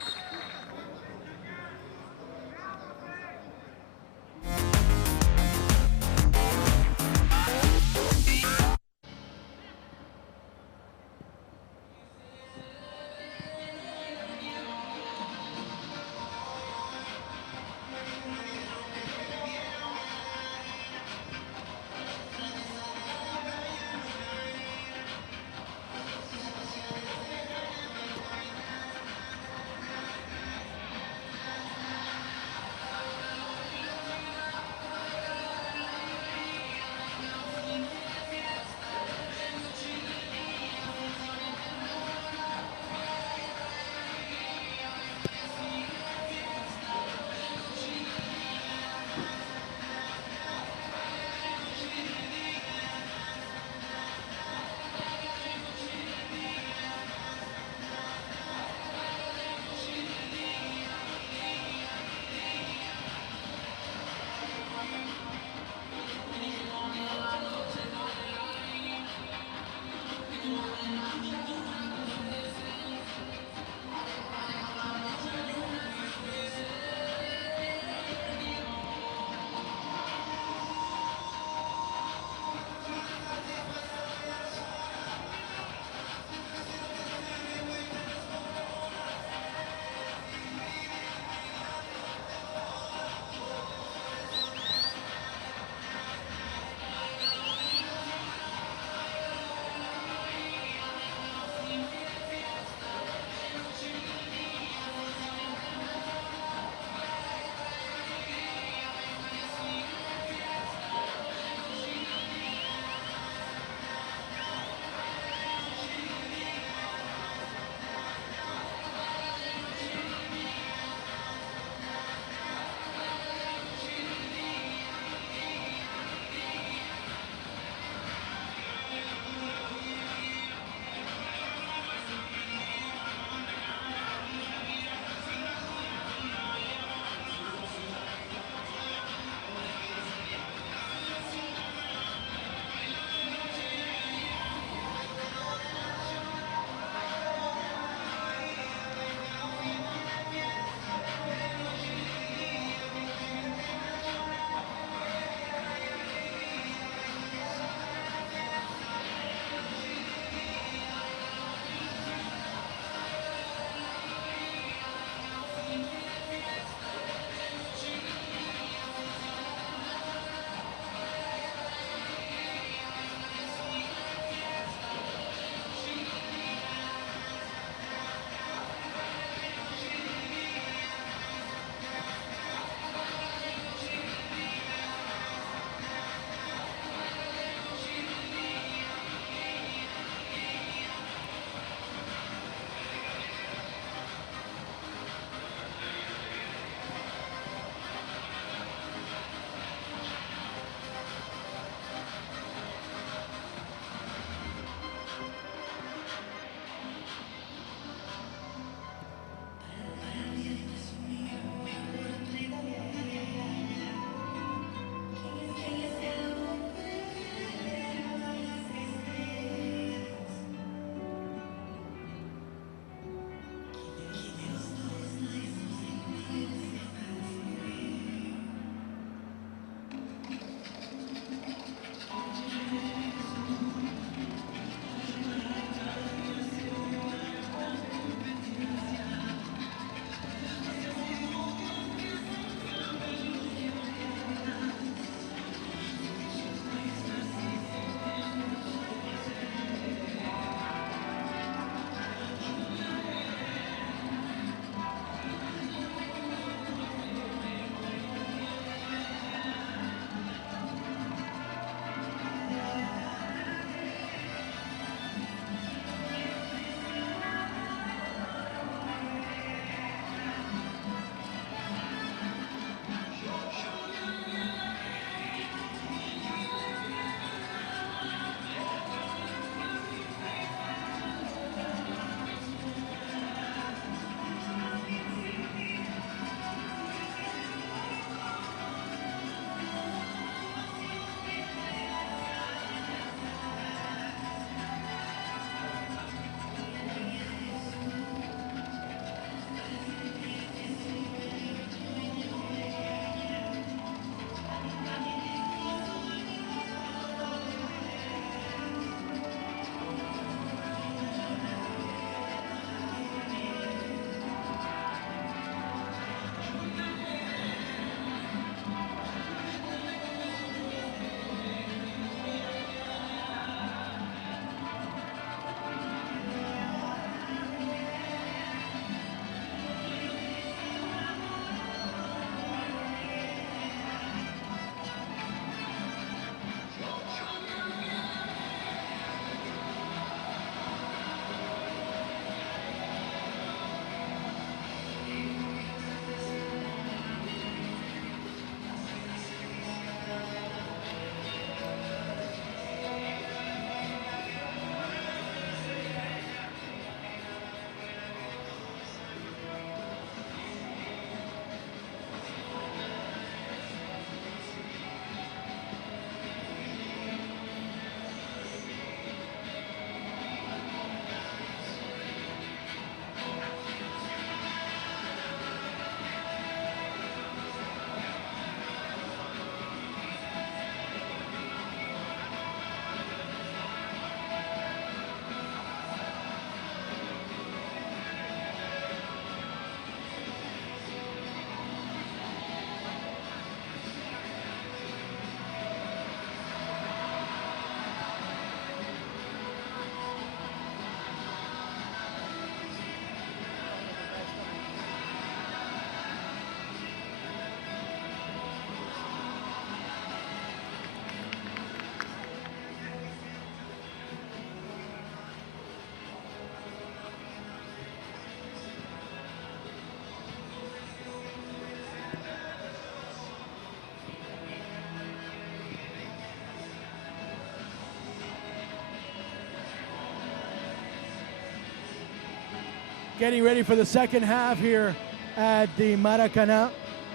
getting ready for the second half here at the Maracanã.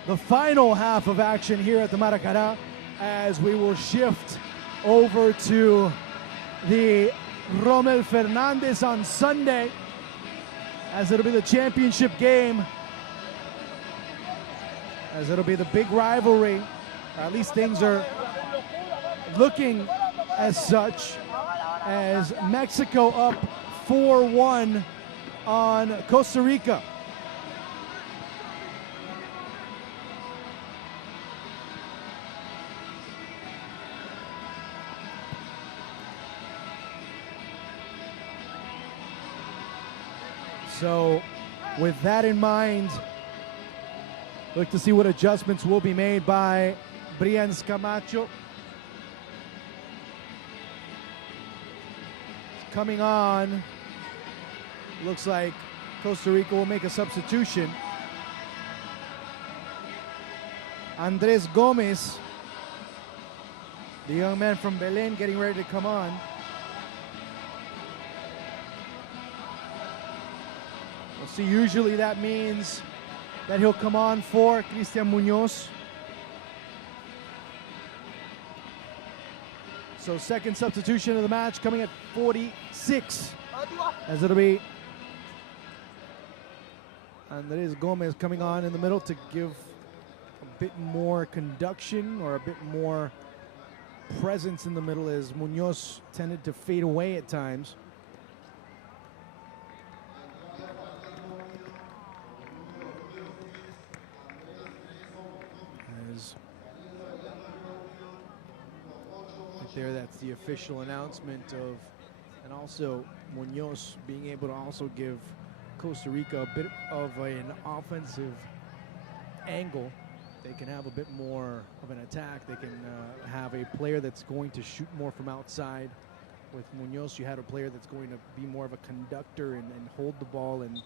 The final half of action here at the Maracanã, as we will shift over to the Rommel Fernandez on Sunday, as it'll be the championship game, as it'll be the big rivalry. At least things are looking as such, as Mexico up 4-1 on Costa Rica. So with that in mind, look to see what adjustments will be made by Brian Camacho. Coming on, looks like Costa Rica will make a substitution. Andres Gomez, the young man from Belén, getting ready to come on. We'll see, usually that means that he'll come on for Cristian Muñoz. So second substitution of the match coming at 46, as it'll be Andres Gomez coming on in the middle to give a bit more conduction or a bit more presence in the middle, as Muñoz tended to fade away at times. There, that's the official announcement of, and also Muñoz being able to also give Costa Rica a bit of an offensive angle. They can have a bit more of an attack. They can have a player that's going to shoot more from outside. With Muñoz, you had a player that's going to be more of a conductor and hold the ball and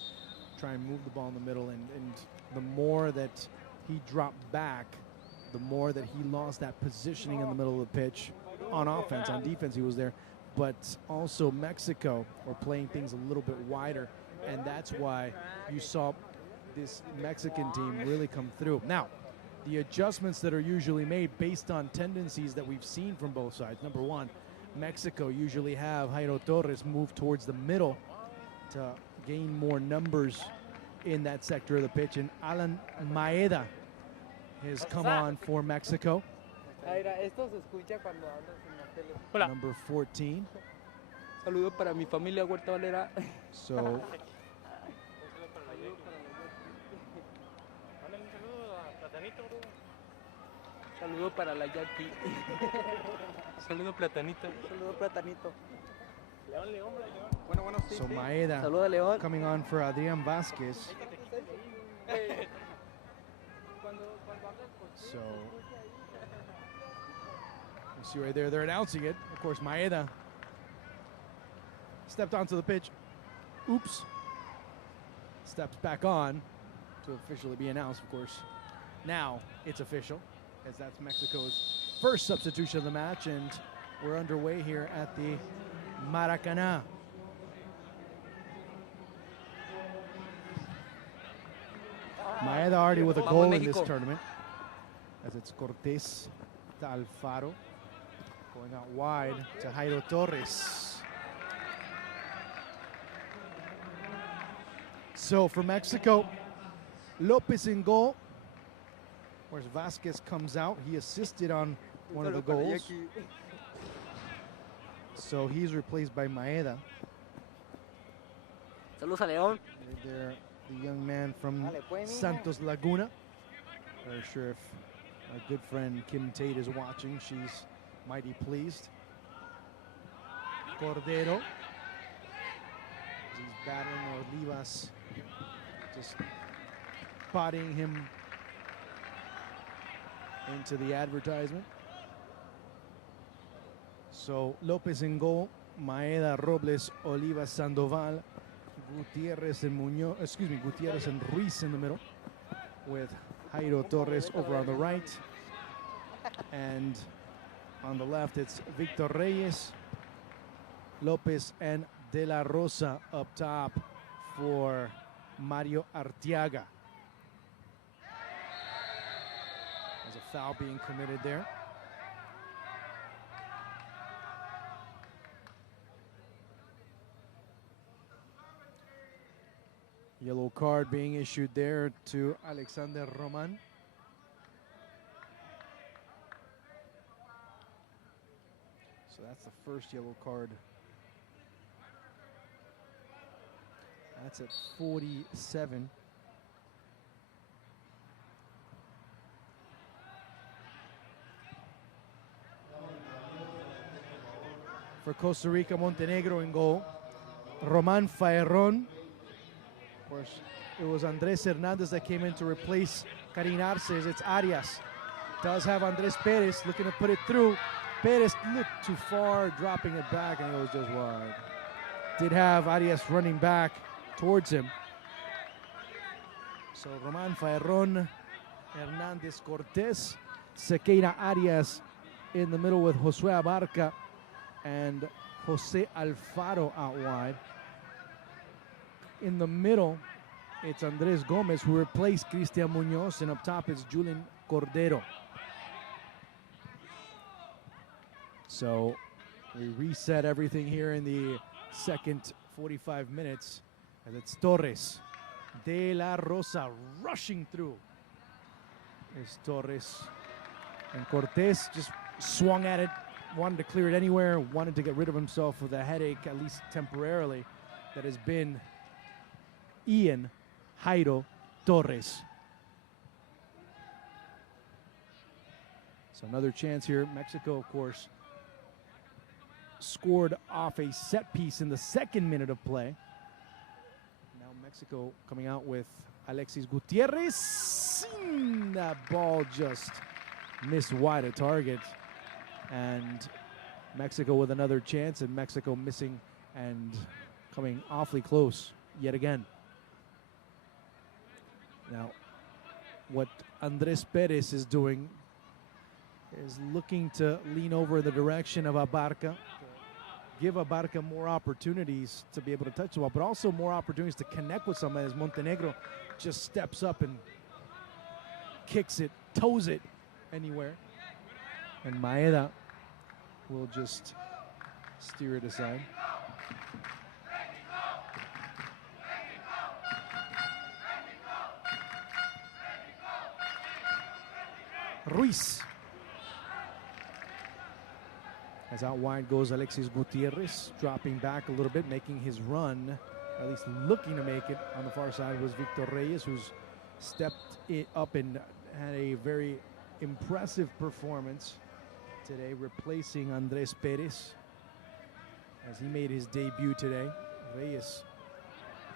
try and move the ball in the middle. And the more that he dropped back, the more that he lost that positioning in the middle of the pitch. On offense, on defense he was there, but also Mexico were playing things a little bit wider, and that's why you saw this Mexican team really come through. Now, the adjustments that are usually made based on tendencies that we've seen from both sides. Number one, Mexico usually have Jairo Torres move towards the middle to gain more numbers in that sector of the pitch, and Alan Maeda has come on for Mexico. Hola. Number 14. Saludos para mi familia Huerta Valera. So Saludos para la Jackie. Saludos Platanito. Saludos Platanito. León, León, León. Bueno, sí. So Maeda Saludos León. coming on for Adrian Vasquez. So you see right there, they're announcing it. Of course, Maeda stepped onto the pitch. Oops. Steps back on to officially be announced, of course. Now it's official, as that's Mexico's first substitution of the match, and we're underway here at the Maracanã. Maeda already with a goal in this tournament, as it's Cortés to Alfaro, going out wide to Jairo Torres. So for Mexico, Lopez in goal. Whereas Vasquez comes out, he assisted on one of the goals. So he's replaced by Maeda. Saludos a León. There, the young man from Santos Laguna. Very sure if our good friend Kim Tate is watching, she's mighty pleased. Cordero. He's battling Olivas, just spotting him into the advertisement. So Lopez in goal, Maeda, Robles, Olivas, Sandoval, Gutierrez and Gutierrez and Ruiz in the middle, with Jairo Torres over on the right, and on the left it's Victor Reyes, Lopez and De La Rosa up top for Mario Arteaga. There's a foul being committed there. Yellow card being issued there to Alexander Roman. So that's the first yellow card. That's at 47. For Costa Rica, Montenegro in goal. Roman Faerron. Of course, it was Andres Hernandez that came in to replace Karin Arces. It's Arias. Does have Andres Perez looking to put it through. Perez looked too far, dropping it back, and it was just wide. Did have Arias running back towards him. So Roman Faerron, Hernandez Cortez, Sequeira Arias in the middle with Josue Abarca and Jose Alfaro out wide. In the middle, it's Andres Gomez who replaced Cristian Munoz, and up top it's Julian Cordero. So we reset everything here in the second 45 minutes, and it's Torres de la Rosa rushing through. It's Torres, and Cortez just swung at it, wanted to clear it anywhere, wanted to get rid of himself of the headache, at least temporarily, that has been Ian Jairo Torres. So another chance here. Mexico, of course, scored off a set piece in the second minute of play. Now Mexico coming out with Alexis Gutierrez. That ball just missed wide of target. And Mexico with another chance, and Mexico missing and coming awfully close yet again. Now, what Andres Perez is doing is looking to lean over in the direction of Abarca, give Abarca more opportunities to be able to touch the ball, but also more opportunities to connect with somebody as Montenegro just steps up and kicks it, toes it anywhere. And Maeda will just steer it aside. Ruiz. As out wide goes Alexis Gutierrez, dropping back a little bit, making his run, or at least looking to make it. On the far side was Victor Reyes, who's stepped it up and had a very impressive performance today, replacing Andres Perez as he made his debut today. Reyes,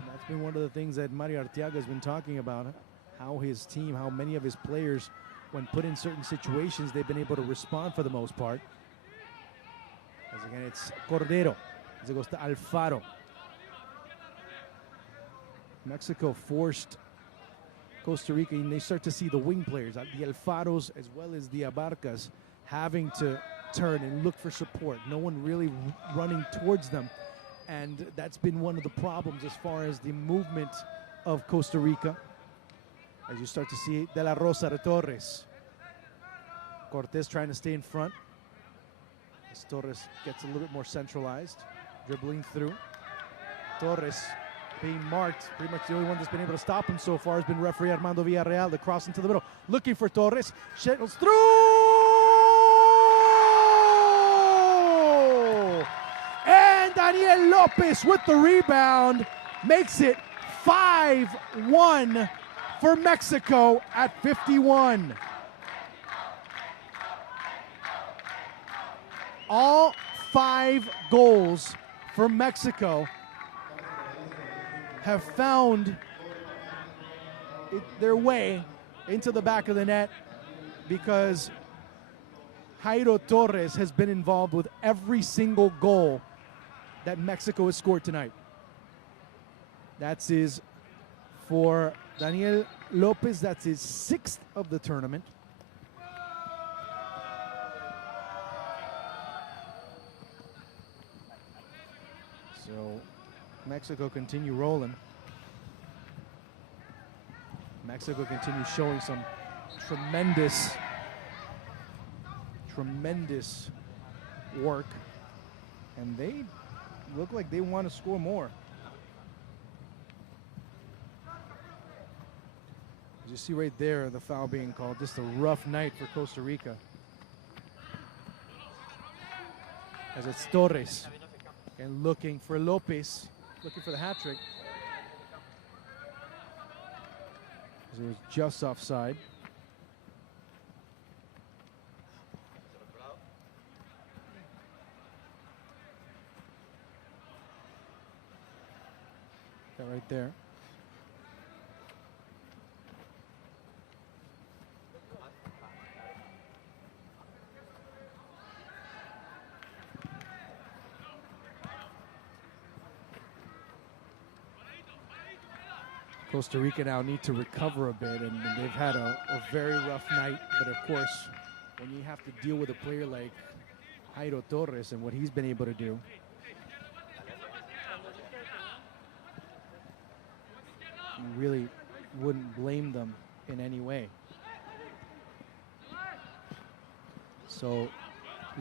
that's been one of the things that Mario Arteaga has been talking about, how his team, how many of his players, when put in certain situations, they've been able to respond for the most part. As again, it's Cordero as it goes to Alfaro. Mexico forced Costa Rica, and they start to see the wing players, the Alfaros as well as the Abarcas, having to turn and look for support. No one really running towards them. And that's been one of the problems as far as the movement of Costa Rica. As you start to see De La Rosa to Torres. Cortez trying to stay in front. As Torres gets a little bit more centralized, dribbling through. Torres being marked. Pretty much the only one that's been able to stop him so far has been referee Armando Villarreal. The cross into the middle, looking for Torres. Shuttles through! And Daniel Lopez with the rebound makes it 5-1 for Mexico at 51. All 5 goals for Mexico have found their way into the back of the net because Jairo Torres has been involved with every single goal that Mexico has scored tonight. That's his, for Daniel Lopez, that's his 6th of the tournament. So Mexico continue rolling. Mexico continues showing some tremendous work, and they look like they want to score more. As you see right there, the foul being called. Just a rough night for Costa Rica. As it's Torres, and looking for Lopez, looking for the hat trick. As it was just offside. That right there. Costa Rica now need to recover a bit, and they've had a very rough night. But of course, when you have to deal with a player like Jairo Torres and what he's been able to do, you really wouldn't blame them in any way. So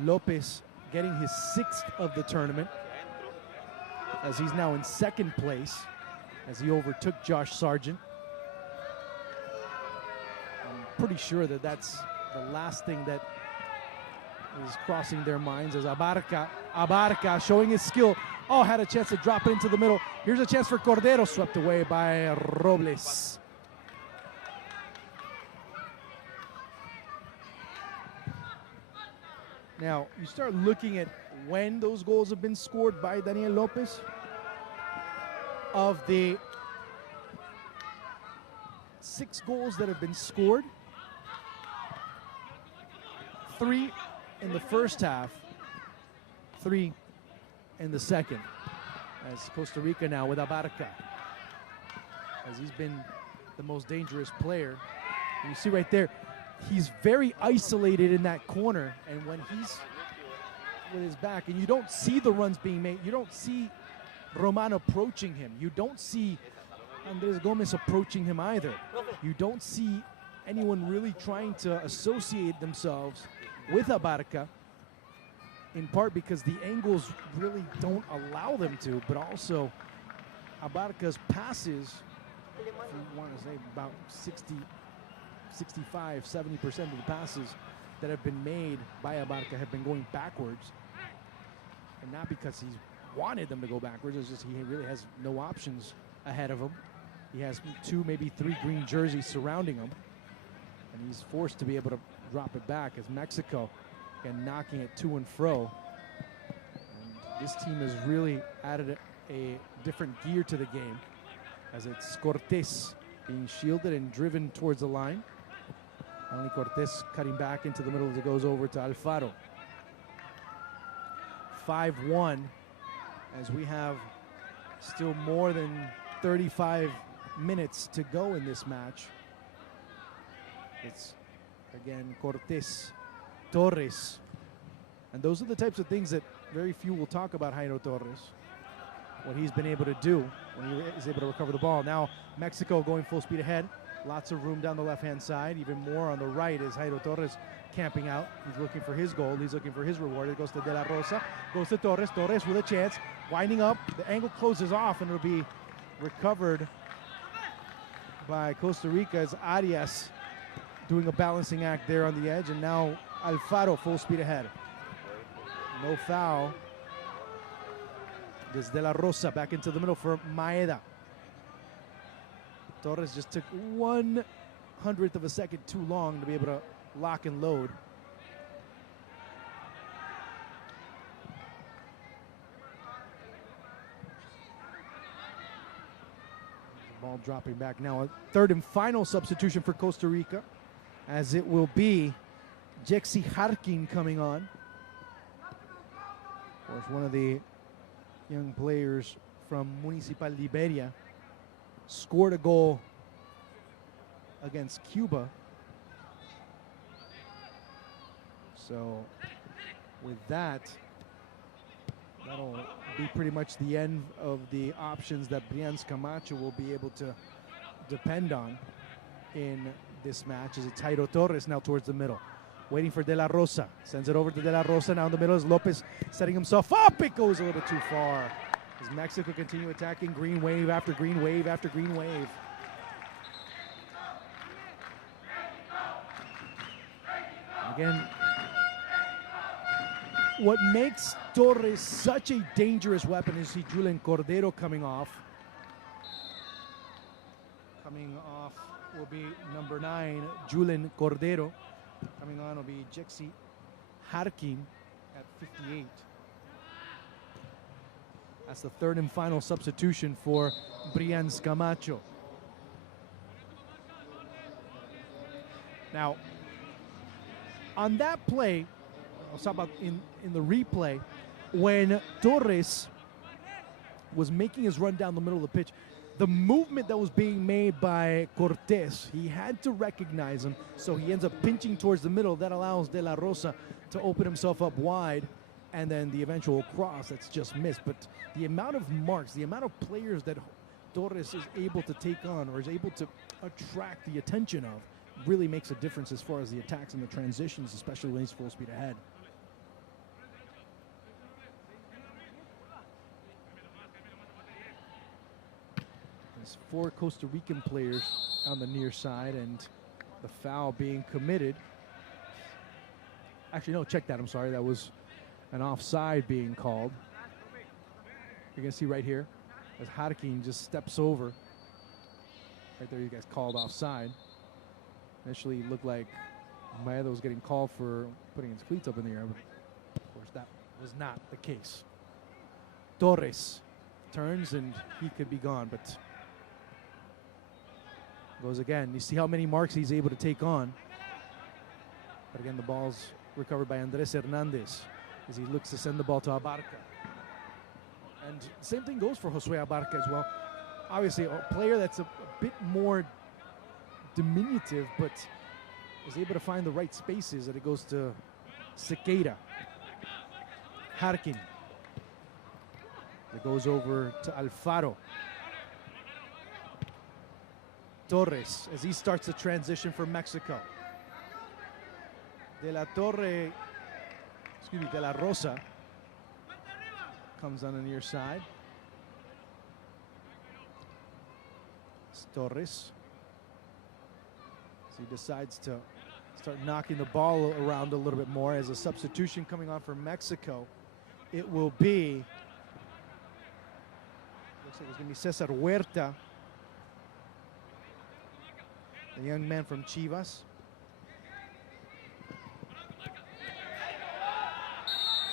Lopez getting his 6th of the tournament, as he's now in 2nd place, as he overtook Josh Sargent. I'm pretty sure that that's the last thing that is crossing their minds, as Abarca showing his skill. Oh, had a chance to drop it into the middle. Here's a chance for Cordero, swept away by Robles. Now, you start looking at when those goals have been scored by Daniel Lopez. Of the 6 goals that have been scored, 3 in the first half, 3 in the second. As Costa Rica now with Abarca, as he's been the most dangerous player. And you see right there, he's very isolated in that corner, and when he's with his back, and you don't see the runs being made, you don't see Roman approaching him. You don't see Andres Gomez approaching him either. You don't see anyone really trying to associate themselves with Abarca, in part because the angles really don't allow them to, but also Abarca's passes, if you want to say about 60, 65, 70% of the passes that have been made by Abarca have been going backwards, and not because he's wanted them to go backwards. It's just he really has no options ahead of him. He has 2, maybe 3 green jerseys surrounding him, and he's forced to be able to drop it back, as Mexico again knocking it to and fro. And this team has really added a different gear to the game, as it's Cortés being shielded and driven towards the line. Only Cortés cutting back into the middle as it goes over to Alfaro. 5-1. As we have still more than 35 minutes to go in this match. It's, again, Cortés, Torres. And those are the types of things that very few will talk about Jairo Torres. What he's been able to do when he is able to recover the ball. Now, Mexico going full speed ahead. Lots of room down the left-hand side. Even more on the right is Jairo Torres camping out. He's looking for his goal. He's looking for his reward. It goes to De La Rosa. Goes to Torres. Torres with a chance. Winding up. The angle closes off, and it'll be recovered by Costa Rica, as Arias doing a balancing act there on the edge. And now Alfaro full speed ahead. No foul. This De La Rosa back into the middle for Maeda. Torres just took 1/100th of a second too long to be able to lock and load. The ball dropping back now. A 3rd and final substitution for Costa Rica, as it will be Jexy Harkin coming on. Of course, one of the young players from Municipal Liberia. Scored a goal against Cuba. So with that, that'll be pretty much the end of the options that Brianz Camacho will be able to depend on. in this match as it's Jairo Torres now towards the middle. Waiting for De La Rosa. Sends it over to De La Rosa. Now in the middle is Lopez setting himself up. It goes a little bit too far. As Mexico continue attacking, green wave after green wave after green wave. Again, what makes Torres such a dangerous weapon is Julen Cordero coming off. Coming off will be number 9, Julen Cordero. Coming on will be Jexy Harkin at 58. That's the third and final substitution for Brian Scamacho. Now, on that play, I'll talk about in the replay, when Torres was making his run down the middle of the pitch, the movement that was being made by Cortés, he had to recognize him, so he ends up pinching towards the middle. That allows De La Rosa to open himself up wide, and then the eventual cross that's just missed. But the amount of marks, the amount of players that Torres is able to take on or is able to attract the attention of really makes a difference as far as the attacks and the transitions, especially when he's full speed ahead. There's 4 Costa Rican players on the near side, and the foul being committed. Actually, no, check that. I'm sorry. That was an offside being called. You're going to see right here as Harkin just steps over. Right there, you guys called offside. Initially, it looked like Maeda was getting called for putting his cleats up in the air, but of course that was not the case. Torres turns and he could be gone, but goes again. You see how many marks he's able to take on. But again, the ball's recovered by Andres Hernandez as he looks to send the ball to Abarca. And the same thing goes for Josue Abarca as well. Obviously, a player that's a bit more diminutive, but is able to find the right spaces, and it goes to Sequeira. Harkin. It goes over to Alfaro. Torres as he starts the transition for Mexico. De La Rosa comes on the near side. It's Torres. So he decides to start knocking the ball around a little bit more as a substitution coming on for Mexico. It will be, looks like it's going to be Cesar Huerta, the young man from Chivas.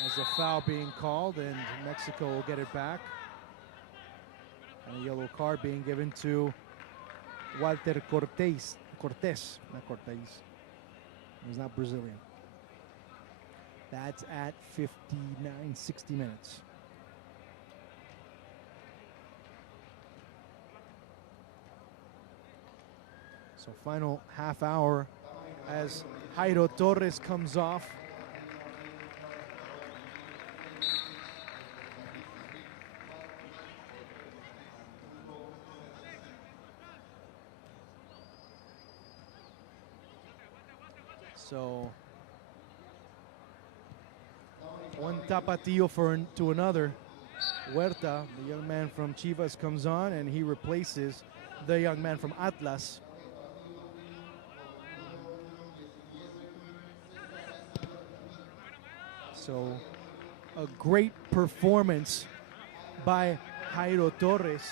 As a foul being called, and Mexico will get it back. And a yellow card being given to Walter Cortés, not Cortés. He's not Brazilian. That's at 59, 60 minutes. So final half hour as Jairo Torres comes off. So one tapatillo to another. Huerta, the young man from Chivas, comes on and he replaces the young man from Atlas. So a great performance by Jairo Torres.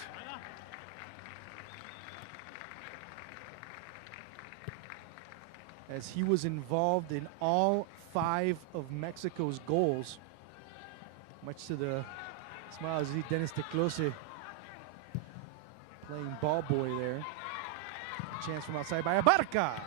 As he was involved in all 5 of Mexico's goals. Much to the smile of Dennis Teclose playing ball boy there. Chance from outside by Abarca.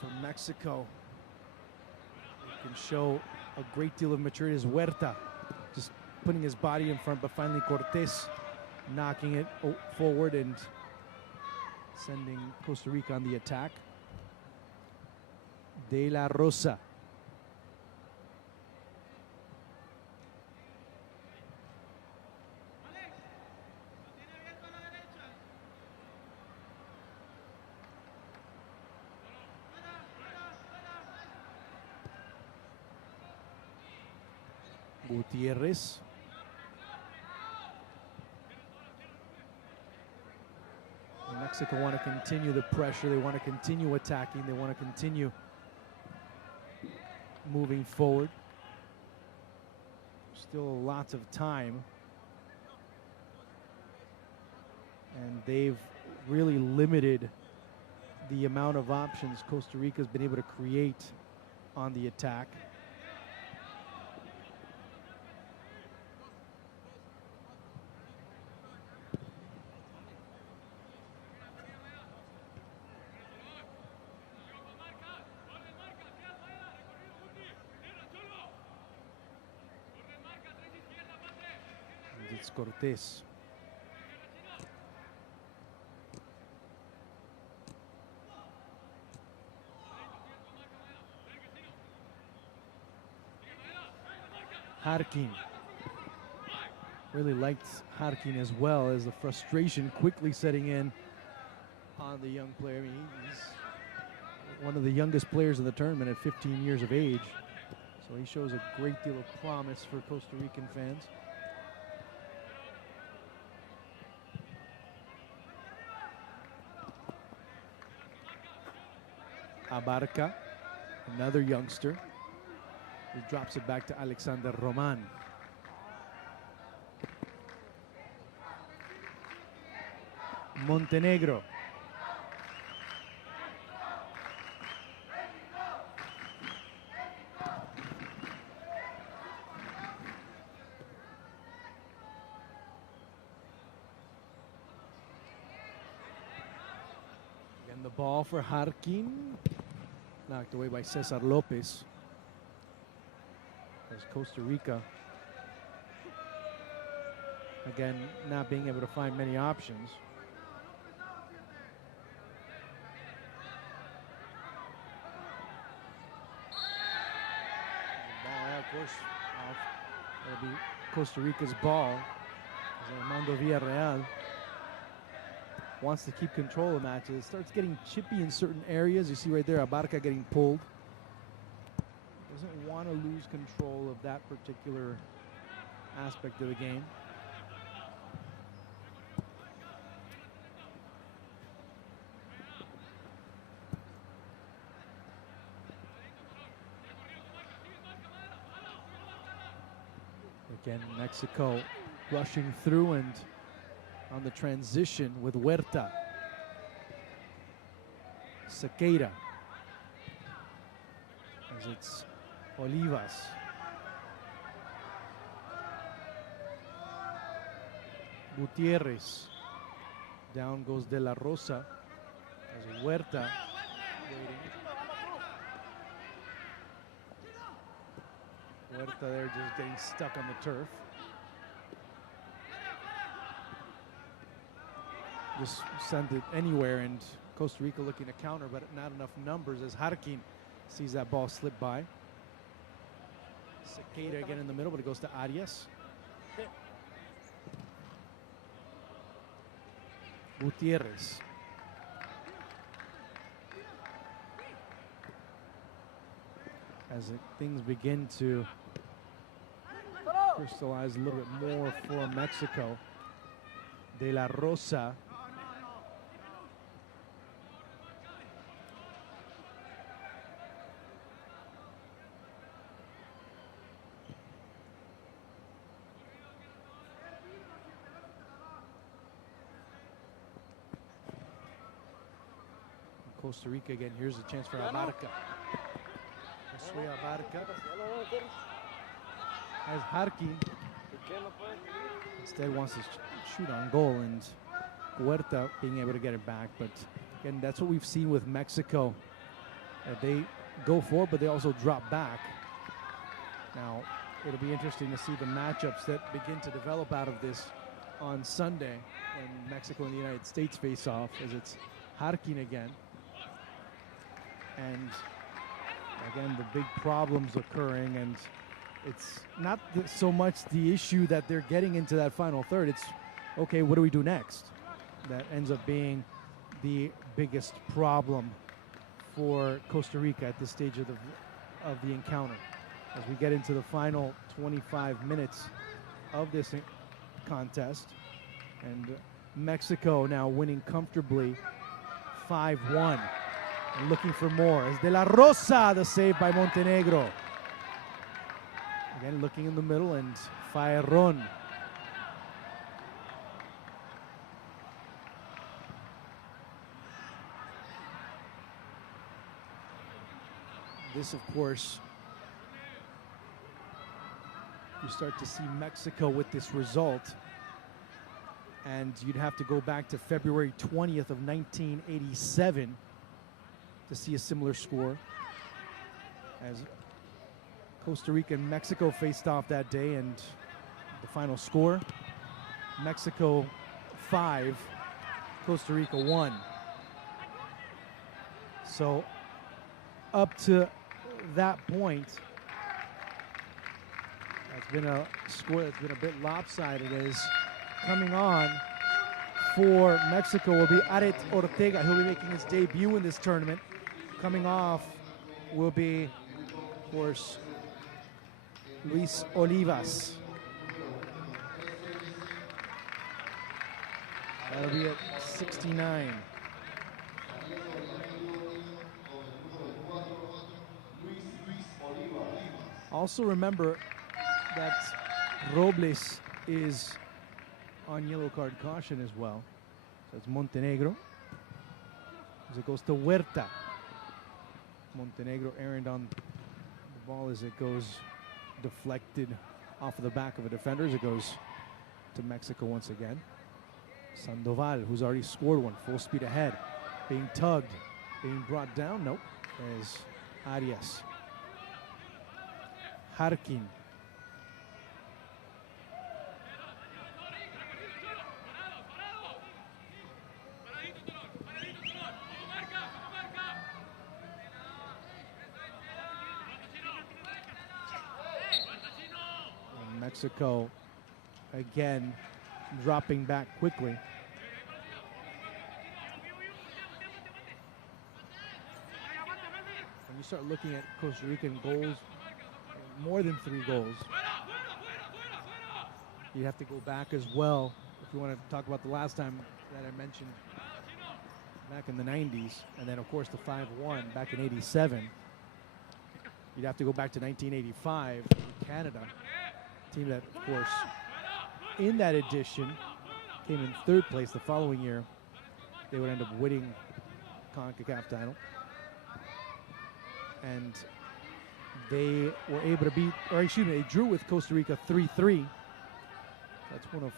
For Mexico, can show a great deal of maturity as Huerta, just putting his body in front, but finally Cortés knocking it forward and sending Costa Rica on the attack. De La Rosa. Gutierrez. Mexico want to continue the pressure. They want to continue attacking. They want to continue moving forward. Still lots of time. And they've really limited the amount of options Costa Rica's been able to create on the attack. It's Cortés. Harkin. Really liked Harkin as well, as the frustration quickly setting in on the young player. I mean, he's one of the youngest players in the tournament at 15 years of age. So he shows a great deal of promise for Costa Rican fans. Abarca, another youngster. He drops it back to Alexander Roman. Montenegro. Again, the ball for Harkin. Knocked away by Cesar Lopez. As Costa Rica, again, not being able to find many options. Ball, of course, off. That'll be Costa Rica's ball. As Armando Villarreal wants to keep control of matches. It starts getting chippy in certain areas. You see right there, Abarca getting pulled. Doesn't want to lose control of that particular aspect of the game. Again, Mexico rushing through and on the transition with Huerta. Sequeira. As it's Olivas. Gutierrez. Down goes De La Rosa. As Huerta waiting. Huerta there just getting stuck on the turf. Just send it anywhere, and Costa Rica looking to counter, but not enough numbers as Harkin sees that ball slip by. Sequeira again in the middle, but it goes to Arias. Gutierrez. As things begin to crystallize a little bit more for Mexico. De La Rosa. Costa Rica again. Here's a chance for Abarca. Abarca has Harkin. Instead wants to shoot on goal, and Huerta being able to get it back. But again, that's what we've seen with Mexico. They go forward, but they also drop back. Now, it'll be interesting to see the matchups that begin to develop out of this on Sunday when Mexico and the United States face off, as it's Harkin again. And again, the big problems occurring, and it's not so much the issue that they're getting into that final third. It's, okay, what do we do next? That ends up being the biggest problem for Costa Rica at this stage of the encounter. As we get into the final 25 minutes of this contest, and Mexico now winning comfortably 5-1 and looking for more. As De La Rosa, the save by Montenegro. Again, looking in the middle, and Faerron. This, of course, you start to see Mexico with this result, and you'd have to go back to February 20th of 1987 to see a similar score, as Costa Rica and Mexico faced off that day, and the final score, Mexico 5, Costa Rica 1. So up to that point, that's been a score that's been a bit lopsided. As coming on for Mexico will be Aret Ortega. He'll be making his debut in this tournament. Coming off will be, of course, Luis Olivas. That'll be at 69. Also remember that Robles is on yellow card caution as well. So it's Montenegro. As it goes to Huerta. Montenegro errant on the ball as it goes deflected off of the back of a defender as it goes to Mexico once again. Sandoval, who's already scored one, full speed ahead. Being tugged, being brought down. Nope. There's Arias. Harkin. And Mexico again dropping back quickly. When you start looking at Costa Rican goals, more than 3 goals, you have to go back as well if you want to talk about the last time that I mentioned back in the 90s, and then of course the 5-1 back in 87. You'd have to go back to 1985 in Canada, a team that, of course, in that edition came in 3rd place. The following year they would end up winning Concacaf title, and they were able to beat, or excuse me, they drew with Costa Rica 3-3. That's one of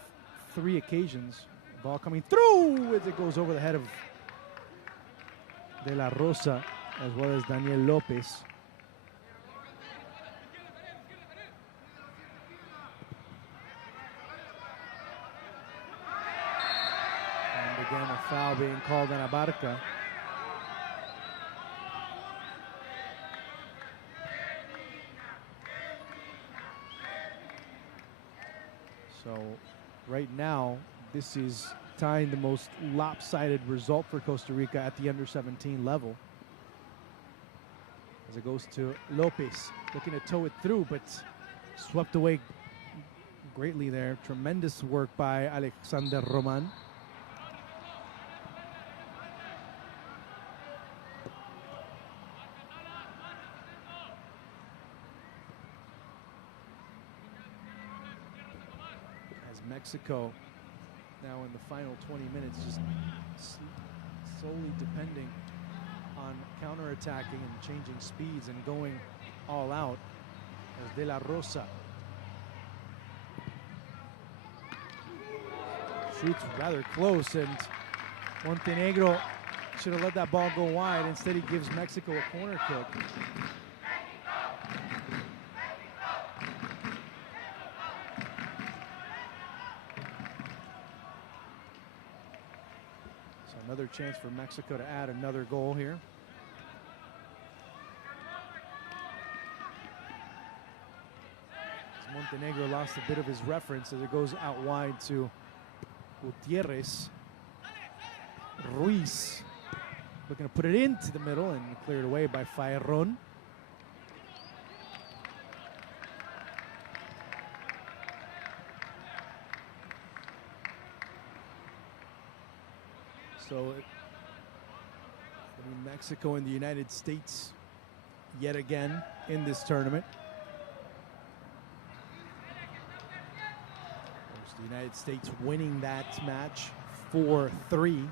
3 occasions. Ball coming through as it goes over the head of De La Rosa as well as Daniel Lopez. And again, a foul being called on Abarca. So right now, this is tying the most lopsided result for Costa Rica at the under-17 level. As it goes to Lopez, looking to tow it through, but swept away greatly there. Tremendous work by Alexander Roman. Mexico now in the final 20 minutes just solely depending on counterattacking and changing speeds and going all out, as De La Rosa shoots rather close, and Montenegro should have let that ball go wide. Instead he gives Mexico a corner kick. Another chance for Mexico to add another goal here. Montenegro lost a bit of his reference as it goes out wide to Gutierrez. Ruiz looking to put it into the middle and cleared away by Fierron. So Mexico and the United States yet again in this tournament. Of course, the United States winning that match 4-3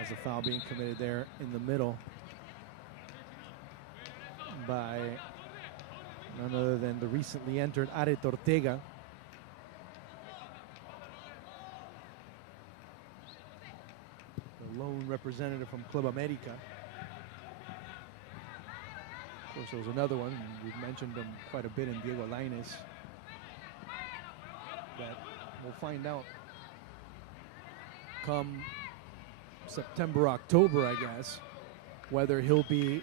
as a foul being committed there in the middle by none other than the recently entered Aret Ortega. The lone representative from Club America. Of course, there was another one, and we've mentioned him quite a bit in Diego Lainez, that we'll find out come September, October, I guess, whether he'll be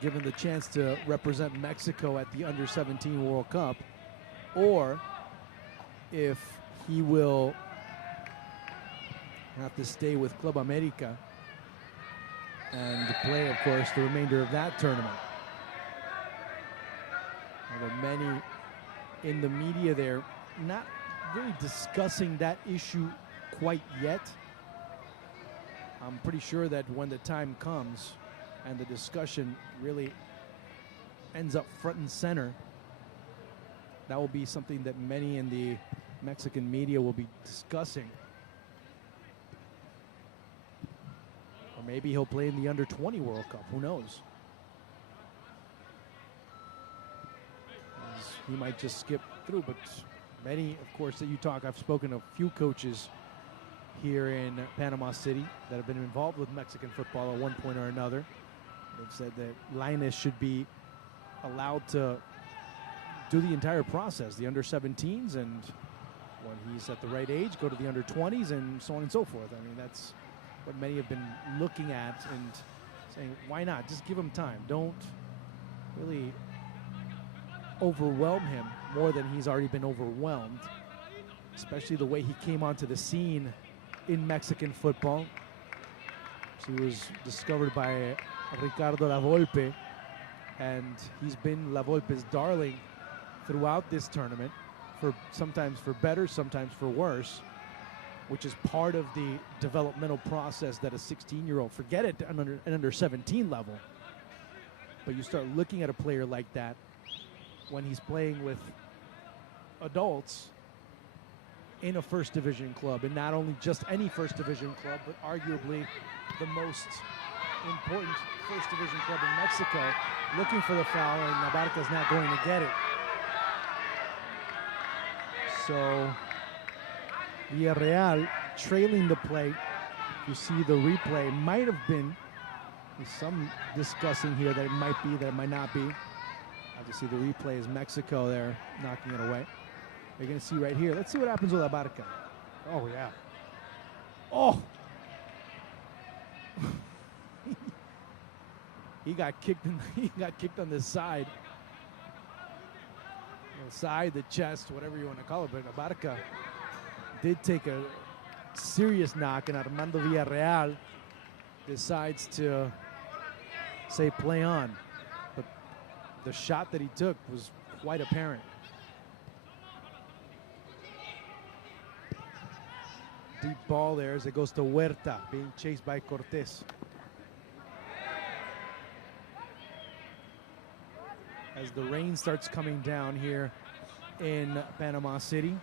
given the chance to represent Mexico at the Under-17 World Cup, or if he will have to stay with Club America and play, of course, the remainder of that tournament. Although many in the media there not really discussing that issue quite yet. I'm pretty sure that when the time comes and the discussion really ends up front and center, that will be something that many in the Mexican media will be discussing. Or maybe he'll play in the Under-20 World Cup, who knows? He might just skip through, but many, of course, that you talk, I've spoken to a few coaches here in Panama City that have been involved with Mexican football at one point or another. They've said that Lainez should be allowed to do the entire process, the Under-17s, and when he's at the right age, go to the Under-20s, and so on and so forth. I mean, that's what many have been looking at and saying, why not? Just give him time. Don't really overwhelm him more than he's already been overwhelmed, especially the way he came onto the scene in Mexican football. He was discovered by Ricardo Lavolpe, and he's been Lavolpe's darling throughout this tournament, for sometimes for better, sometimes for worse, which is part of the developmental process that a 16-year-old, forget it an under-17 level, but you start looking at a player like that when he's playing with adults in a first division club, and not only just any first division club, but arguably the most important first division club in Mexico, looking for the foul, and Abarca's not going to get it. So Villarreal trailing the play. You see the replay might have been, there's some discussing here that it might be, that it might not be. Obviously the replay is Mexico there knocking it away. You're going to see right here. Let's see what happens with Abarca. Oh, yeah. Oh! He got kicked on the side. The side, the chest, whatever you want to call it. But Abarca did take a serious knock, and Armando Villarreal decides to say play on. But the shot that he took was quite apparent. Deep ball there as it goes to Huerta, being chased by Cortés. As the rain starts coming down here in Panama City.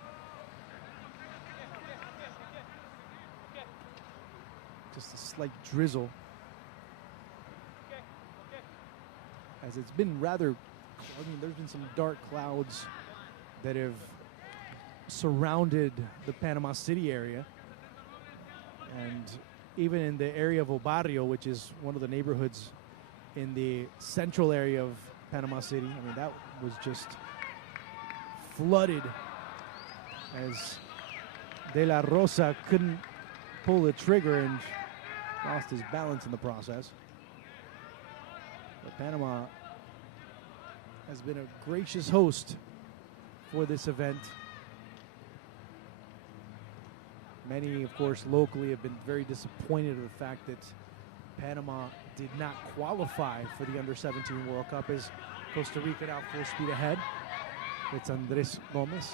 Just a slight drizzle. As it's been rather, I mean, there's been some dark clouds that have surrounded the Panama City area. And even in the area of El Barrio, which is one of the neighborhoods in the central area of Panama City, I mean, that was just flooded as De La Rosa couldn't pull the trigger and lost his balance in the process. But Panama has been a gracious host for this event. Many, of course, locally have been very disappointed with the fact that Panama did not qualify for the Under-17 World Cup, as Costa Rica now full speed ahead. It's Andres Gomez.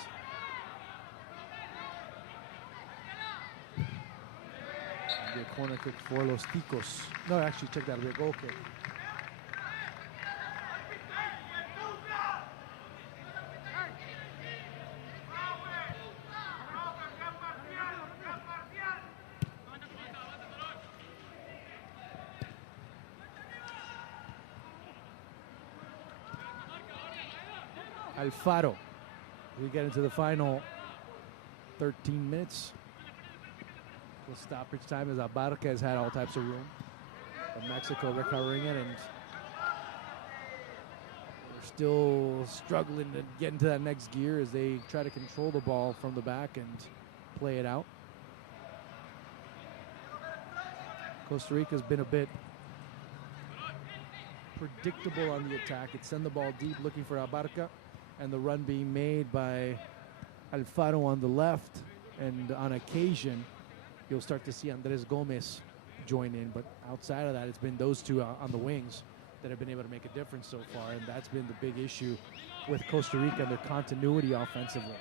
The corner kick for Los Ticos. No, actually, check that. A goal kick. Alfaro. We get into the final 13 minutes. The stoppage time as Abarca has had all types of room. But Mexico recovering it, and they're still struggling to get into that next gear as they try to control the ball from the back and play it out. Costa Rica's been a bit predictable on the attack. It send the ball deep looking for Abarca, and the run being made by Alfaro on the left, and on occasion you'll start to see Andres Gomez join in, but outside of that, it's been those two on the wings that have been able to make a difference so far, and that's been the big issue with Costa Rica and their continuity offensively.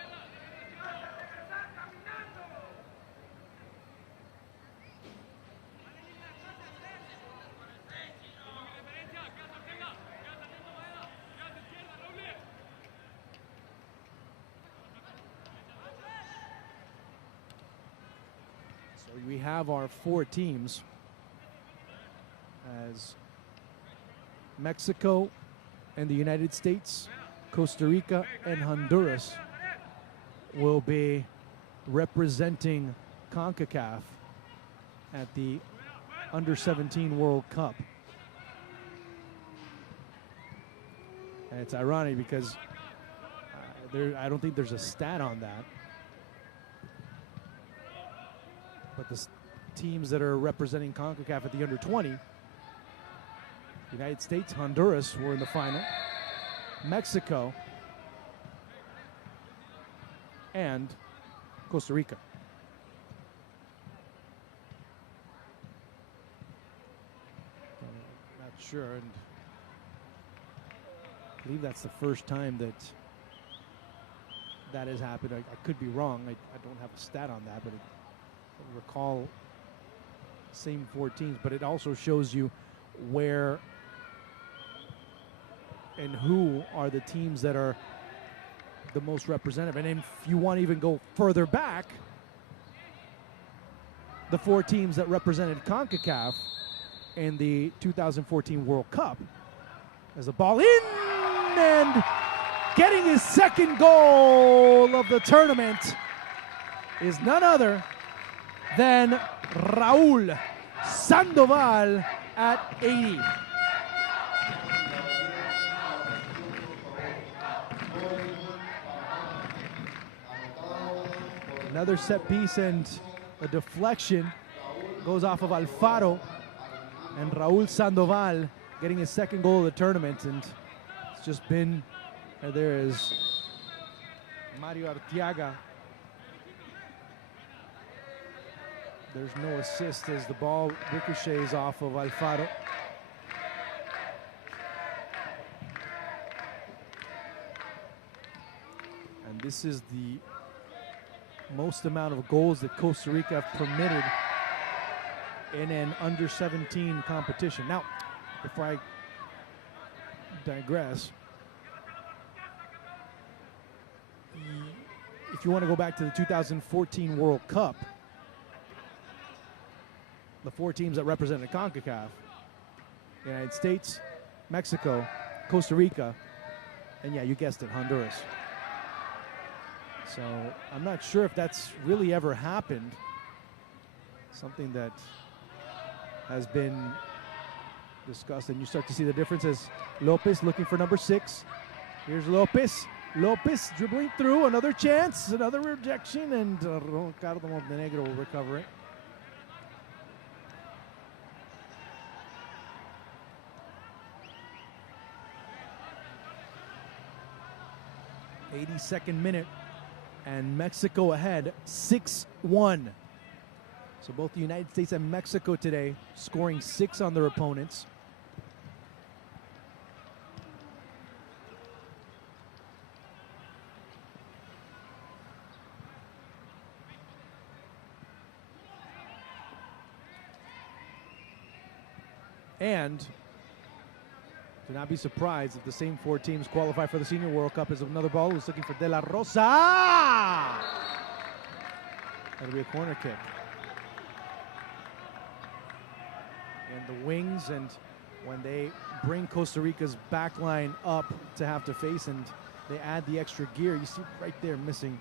We have our four teams, as Mexico and the United States, Costa Rica and Honduras will be representing Concacaf at the Under-17 World Cup. And it's ironic because I don't think there's a stat on that. But the teams that are representing CONCACAF at the Under-20, United States, Honduras were in the final, Mexico, and Costa Rica. Not sure, and I believe that's the first time that has happened. I could be wrong. I don't have a stat on that, but I recall same four teams, but it also shows you where and who are the teams that are the most representative. And if you want to even go further back, the four teams that represented CONCACAF in the 2014 World Cup, as the ball in, and getting his second goal of the tournament is none other than Raul Sandoval at 80. Another set piece and a deflection goes off of Alfaro, and Raul Sandoval getting his second goal of the tournament, and it's just been, there is Mario Arteaga. There's no assist as the ball ricochets off of Alfaro. And this is the most amount of goals that Costa Rica have permitted in an under-17 competition. Now, before I digress, if you want to go back to the 2014 World Cup, the four teams that represented CONCACAF, United States, Mexico, Costa Rica, and yeah, you guessed it, Honduras. So I'm not sure if that's really ever happened. Something that has been discussed, and you start to see the differences. Lopez looking for number 6. Here's Lopez. Lopez dribbling through, another chance, another rejection, and Ricardo Montenegro will recover it. 82nd minute, and Mexico ahead 6-1. So both the United States and Mexico today scoring 6 on their opponents. And do not be surprised if the same 4 teams qualify for the Senior World Cup. As another ball who's looking for De La Rosa. That'll be a corner kick. And the wings, and when they bring Costa Rica's back line up to have to face, and they add the extra gear, you see right there missing.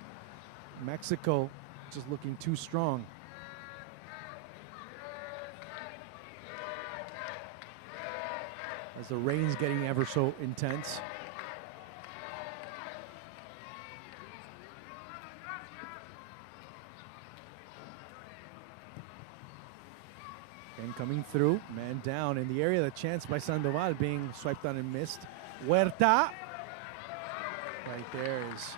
Mexico just looking too strong. As the rain's getting ever so intense. And coming through, man down in the area. The chance by Sandoval being swiped on and missed. Huerta. Right there is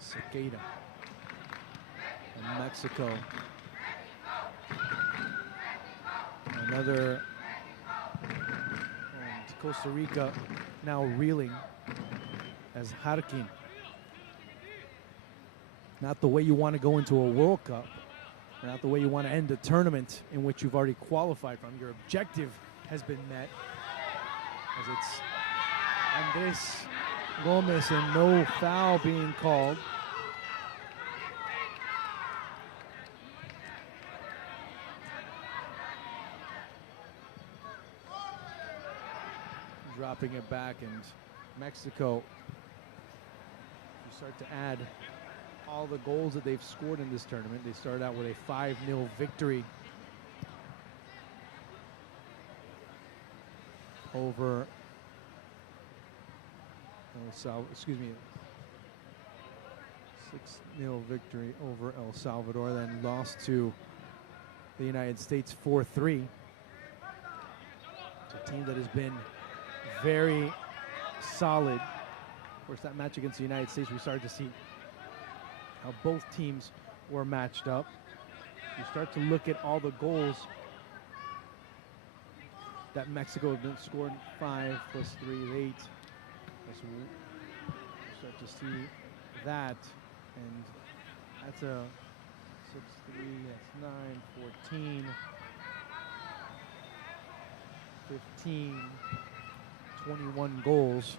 Sequeira. And Mexico. Another. And Costa Rica now reeling as Harkin. Not the way you want to go into a World Cup. Not the way you want to end a tournament in which you've already qualified from. Your objective has been met. As it's Andres Gomez and no foul being called. Dropping it back, and Mexico, you start to add all the goals that they've scored in this tournament. They started out with a 5-0 victory over excuse me, 6-0 victory over El Salvador, then lost to the United States 4-3. It's a team that has been very solid. Of course, that match against the United States, we started to see how both teams were matched up. You start to look at all the goals that Mexico has been scoring. 5 plus 3 is 8. You start to see that, and that's a 6-3, that's 9, 14, 15, 21 goals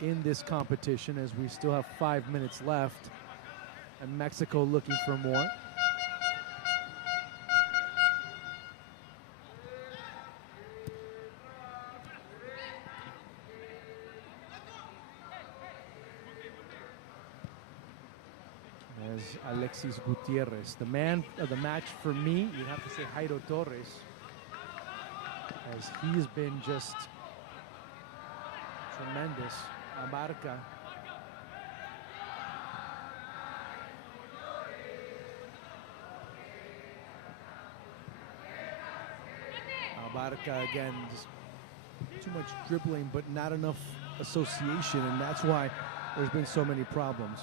in this competition, as we still have 5 minutes left, and Mexico looking for more. As Alexis Gutierrez, the man of the match for me, you'd have to say Jairo Torres, as he's been just tremendous. Abarca. Abarca again, just too much dribbling, but not enough association, and that's why there's been so many problems.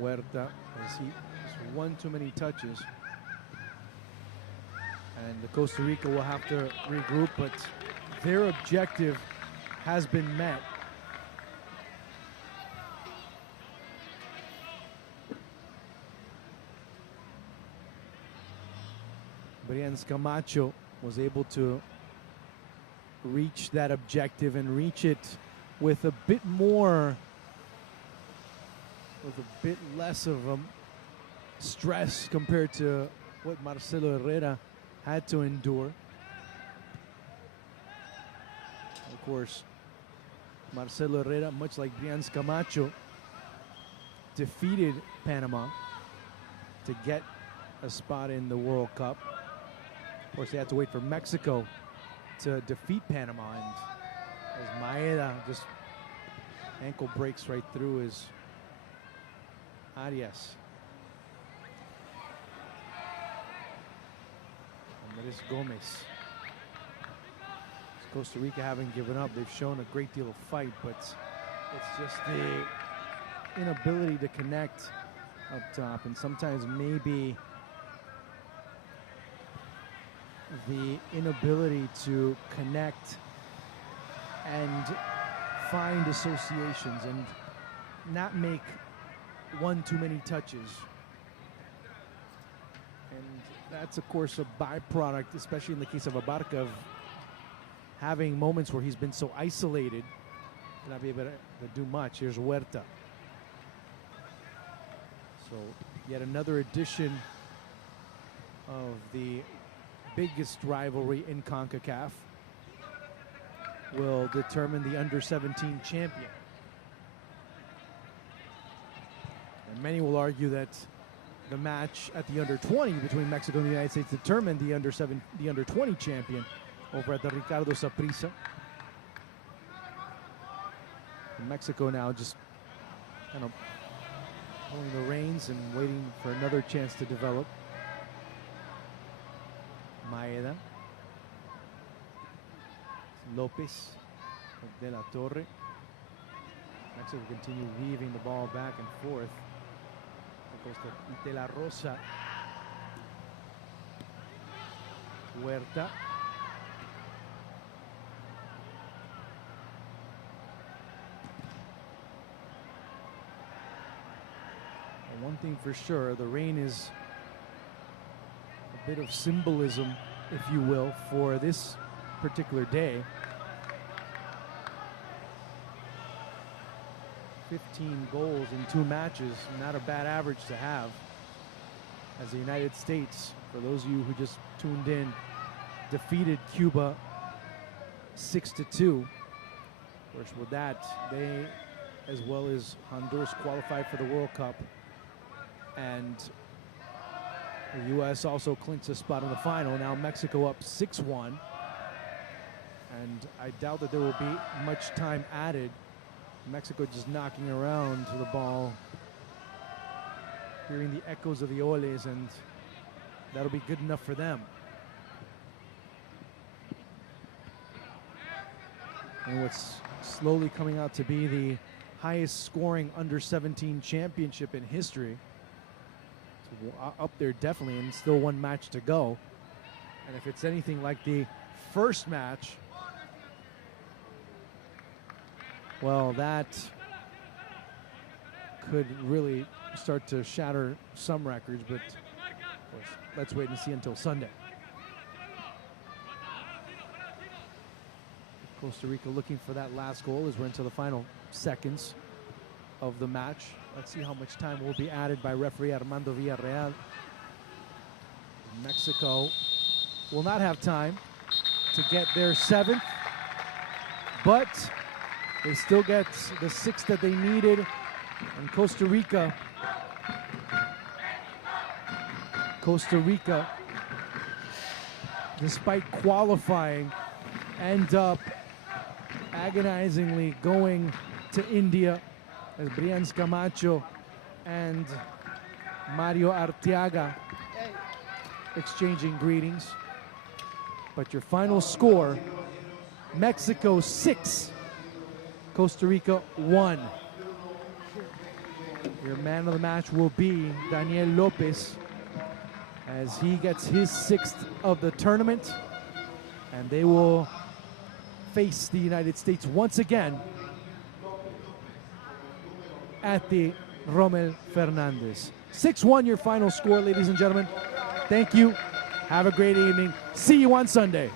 Huerta, as he just one too many touches. And the Costa Rica will have to regroup, but their objective has been met. Brian Camacho was able to reach that objective and reach it with a bit more, with a bit less of a stress compared to what Marcelo Herrera had to endure. Of course, Marcelo Herrera, much like Brian Camacho, defeated Panama to get a spot in the World Cup. Of course, they had to wait for Mexico to defeat Panama, and as Maeda just ankle breaks right through his Arias. Andres Gomez. Costa Rica haven't given up. They've shown a great deal of fight, but it's just the inability to connect up top, and sometimes maybe the inability to connect and find associations and not make one too many touches. And that's, of course, a byproduct, especially in the case of Abarca, of having moments where he's been so isolated, not be able to do much. Here's Huerta. So yet another edition of the biggest rivalry in Concacaf will determine the Under-17 champion. And many will argue that the match at the Under-20 between Mexico and the United States determined the Under-20 champion over at the Ricardo Saprissa. Mexico now just kind of pulling the reins and waiting for another chance to develop. Maeda. Lopez. De la Torre. Mexico continue weaving the ball back and forth. Goes to De La Rosa. Huerta. One thing for sure, the rain is a bit of symbolism, if you will, for this particular day. 15 goals in 2 matches, not a bad average to have. As the United States, for those of you who just tuned in, defeated Cuba 6-2. Of course, with that, they, as well as Honduras, qualified for the World Cup. And the U.S. also clinched a spot in the final. Now Mexico up 6-1. And I doubt that there will be much time added. Mexico just knocking around to the ball, hearing the echoes of the oles, and that'll be good enough for them. And what's slowly coming out to be the highest scoring Under-17 championship in history. Up there definitely, and still 1 match to go. And if it's anything like the first match, well, that could really start to shatter some records, but of course, let's wait and see until Sunday. Costa Rica looking for that last goal as we're into the final seconds of the match. Let's see how much time will be added by referee Armando Villarreal. Mexico will not have time to get their 7th, but they still get the 6th that they needed. And Costa Rica, despite qualifying, end up agonizingly going to India, as Brian Camacho and Mario Arteaga exchanging greetings. But your final score, Mexico 6, Costa Rica 1. Your man of the match will be Daniel Lopez, as he gets his 6th of the tournament, and they will face the United States once again at the Rommel Fernandez. 6-1 your final score, ladies and gentlemen. Thank you. Have a great evening. See you on Sunday.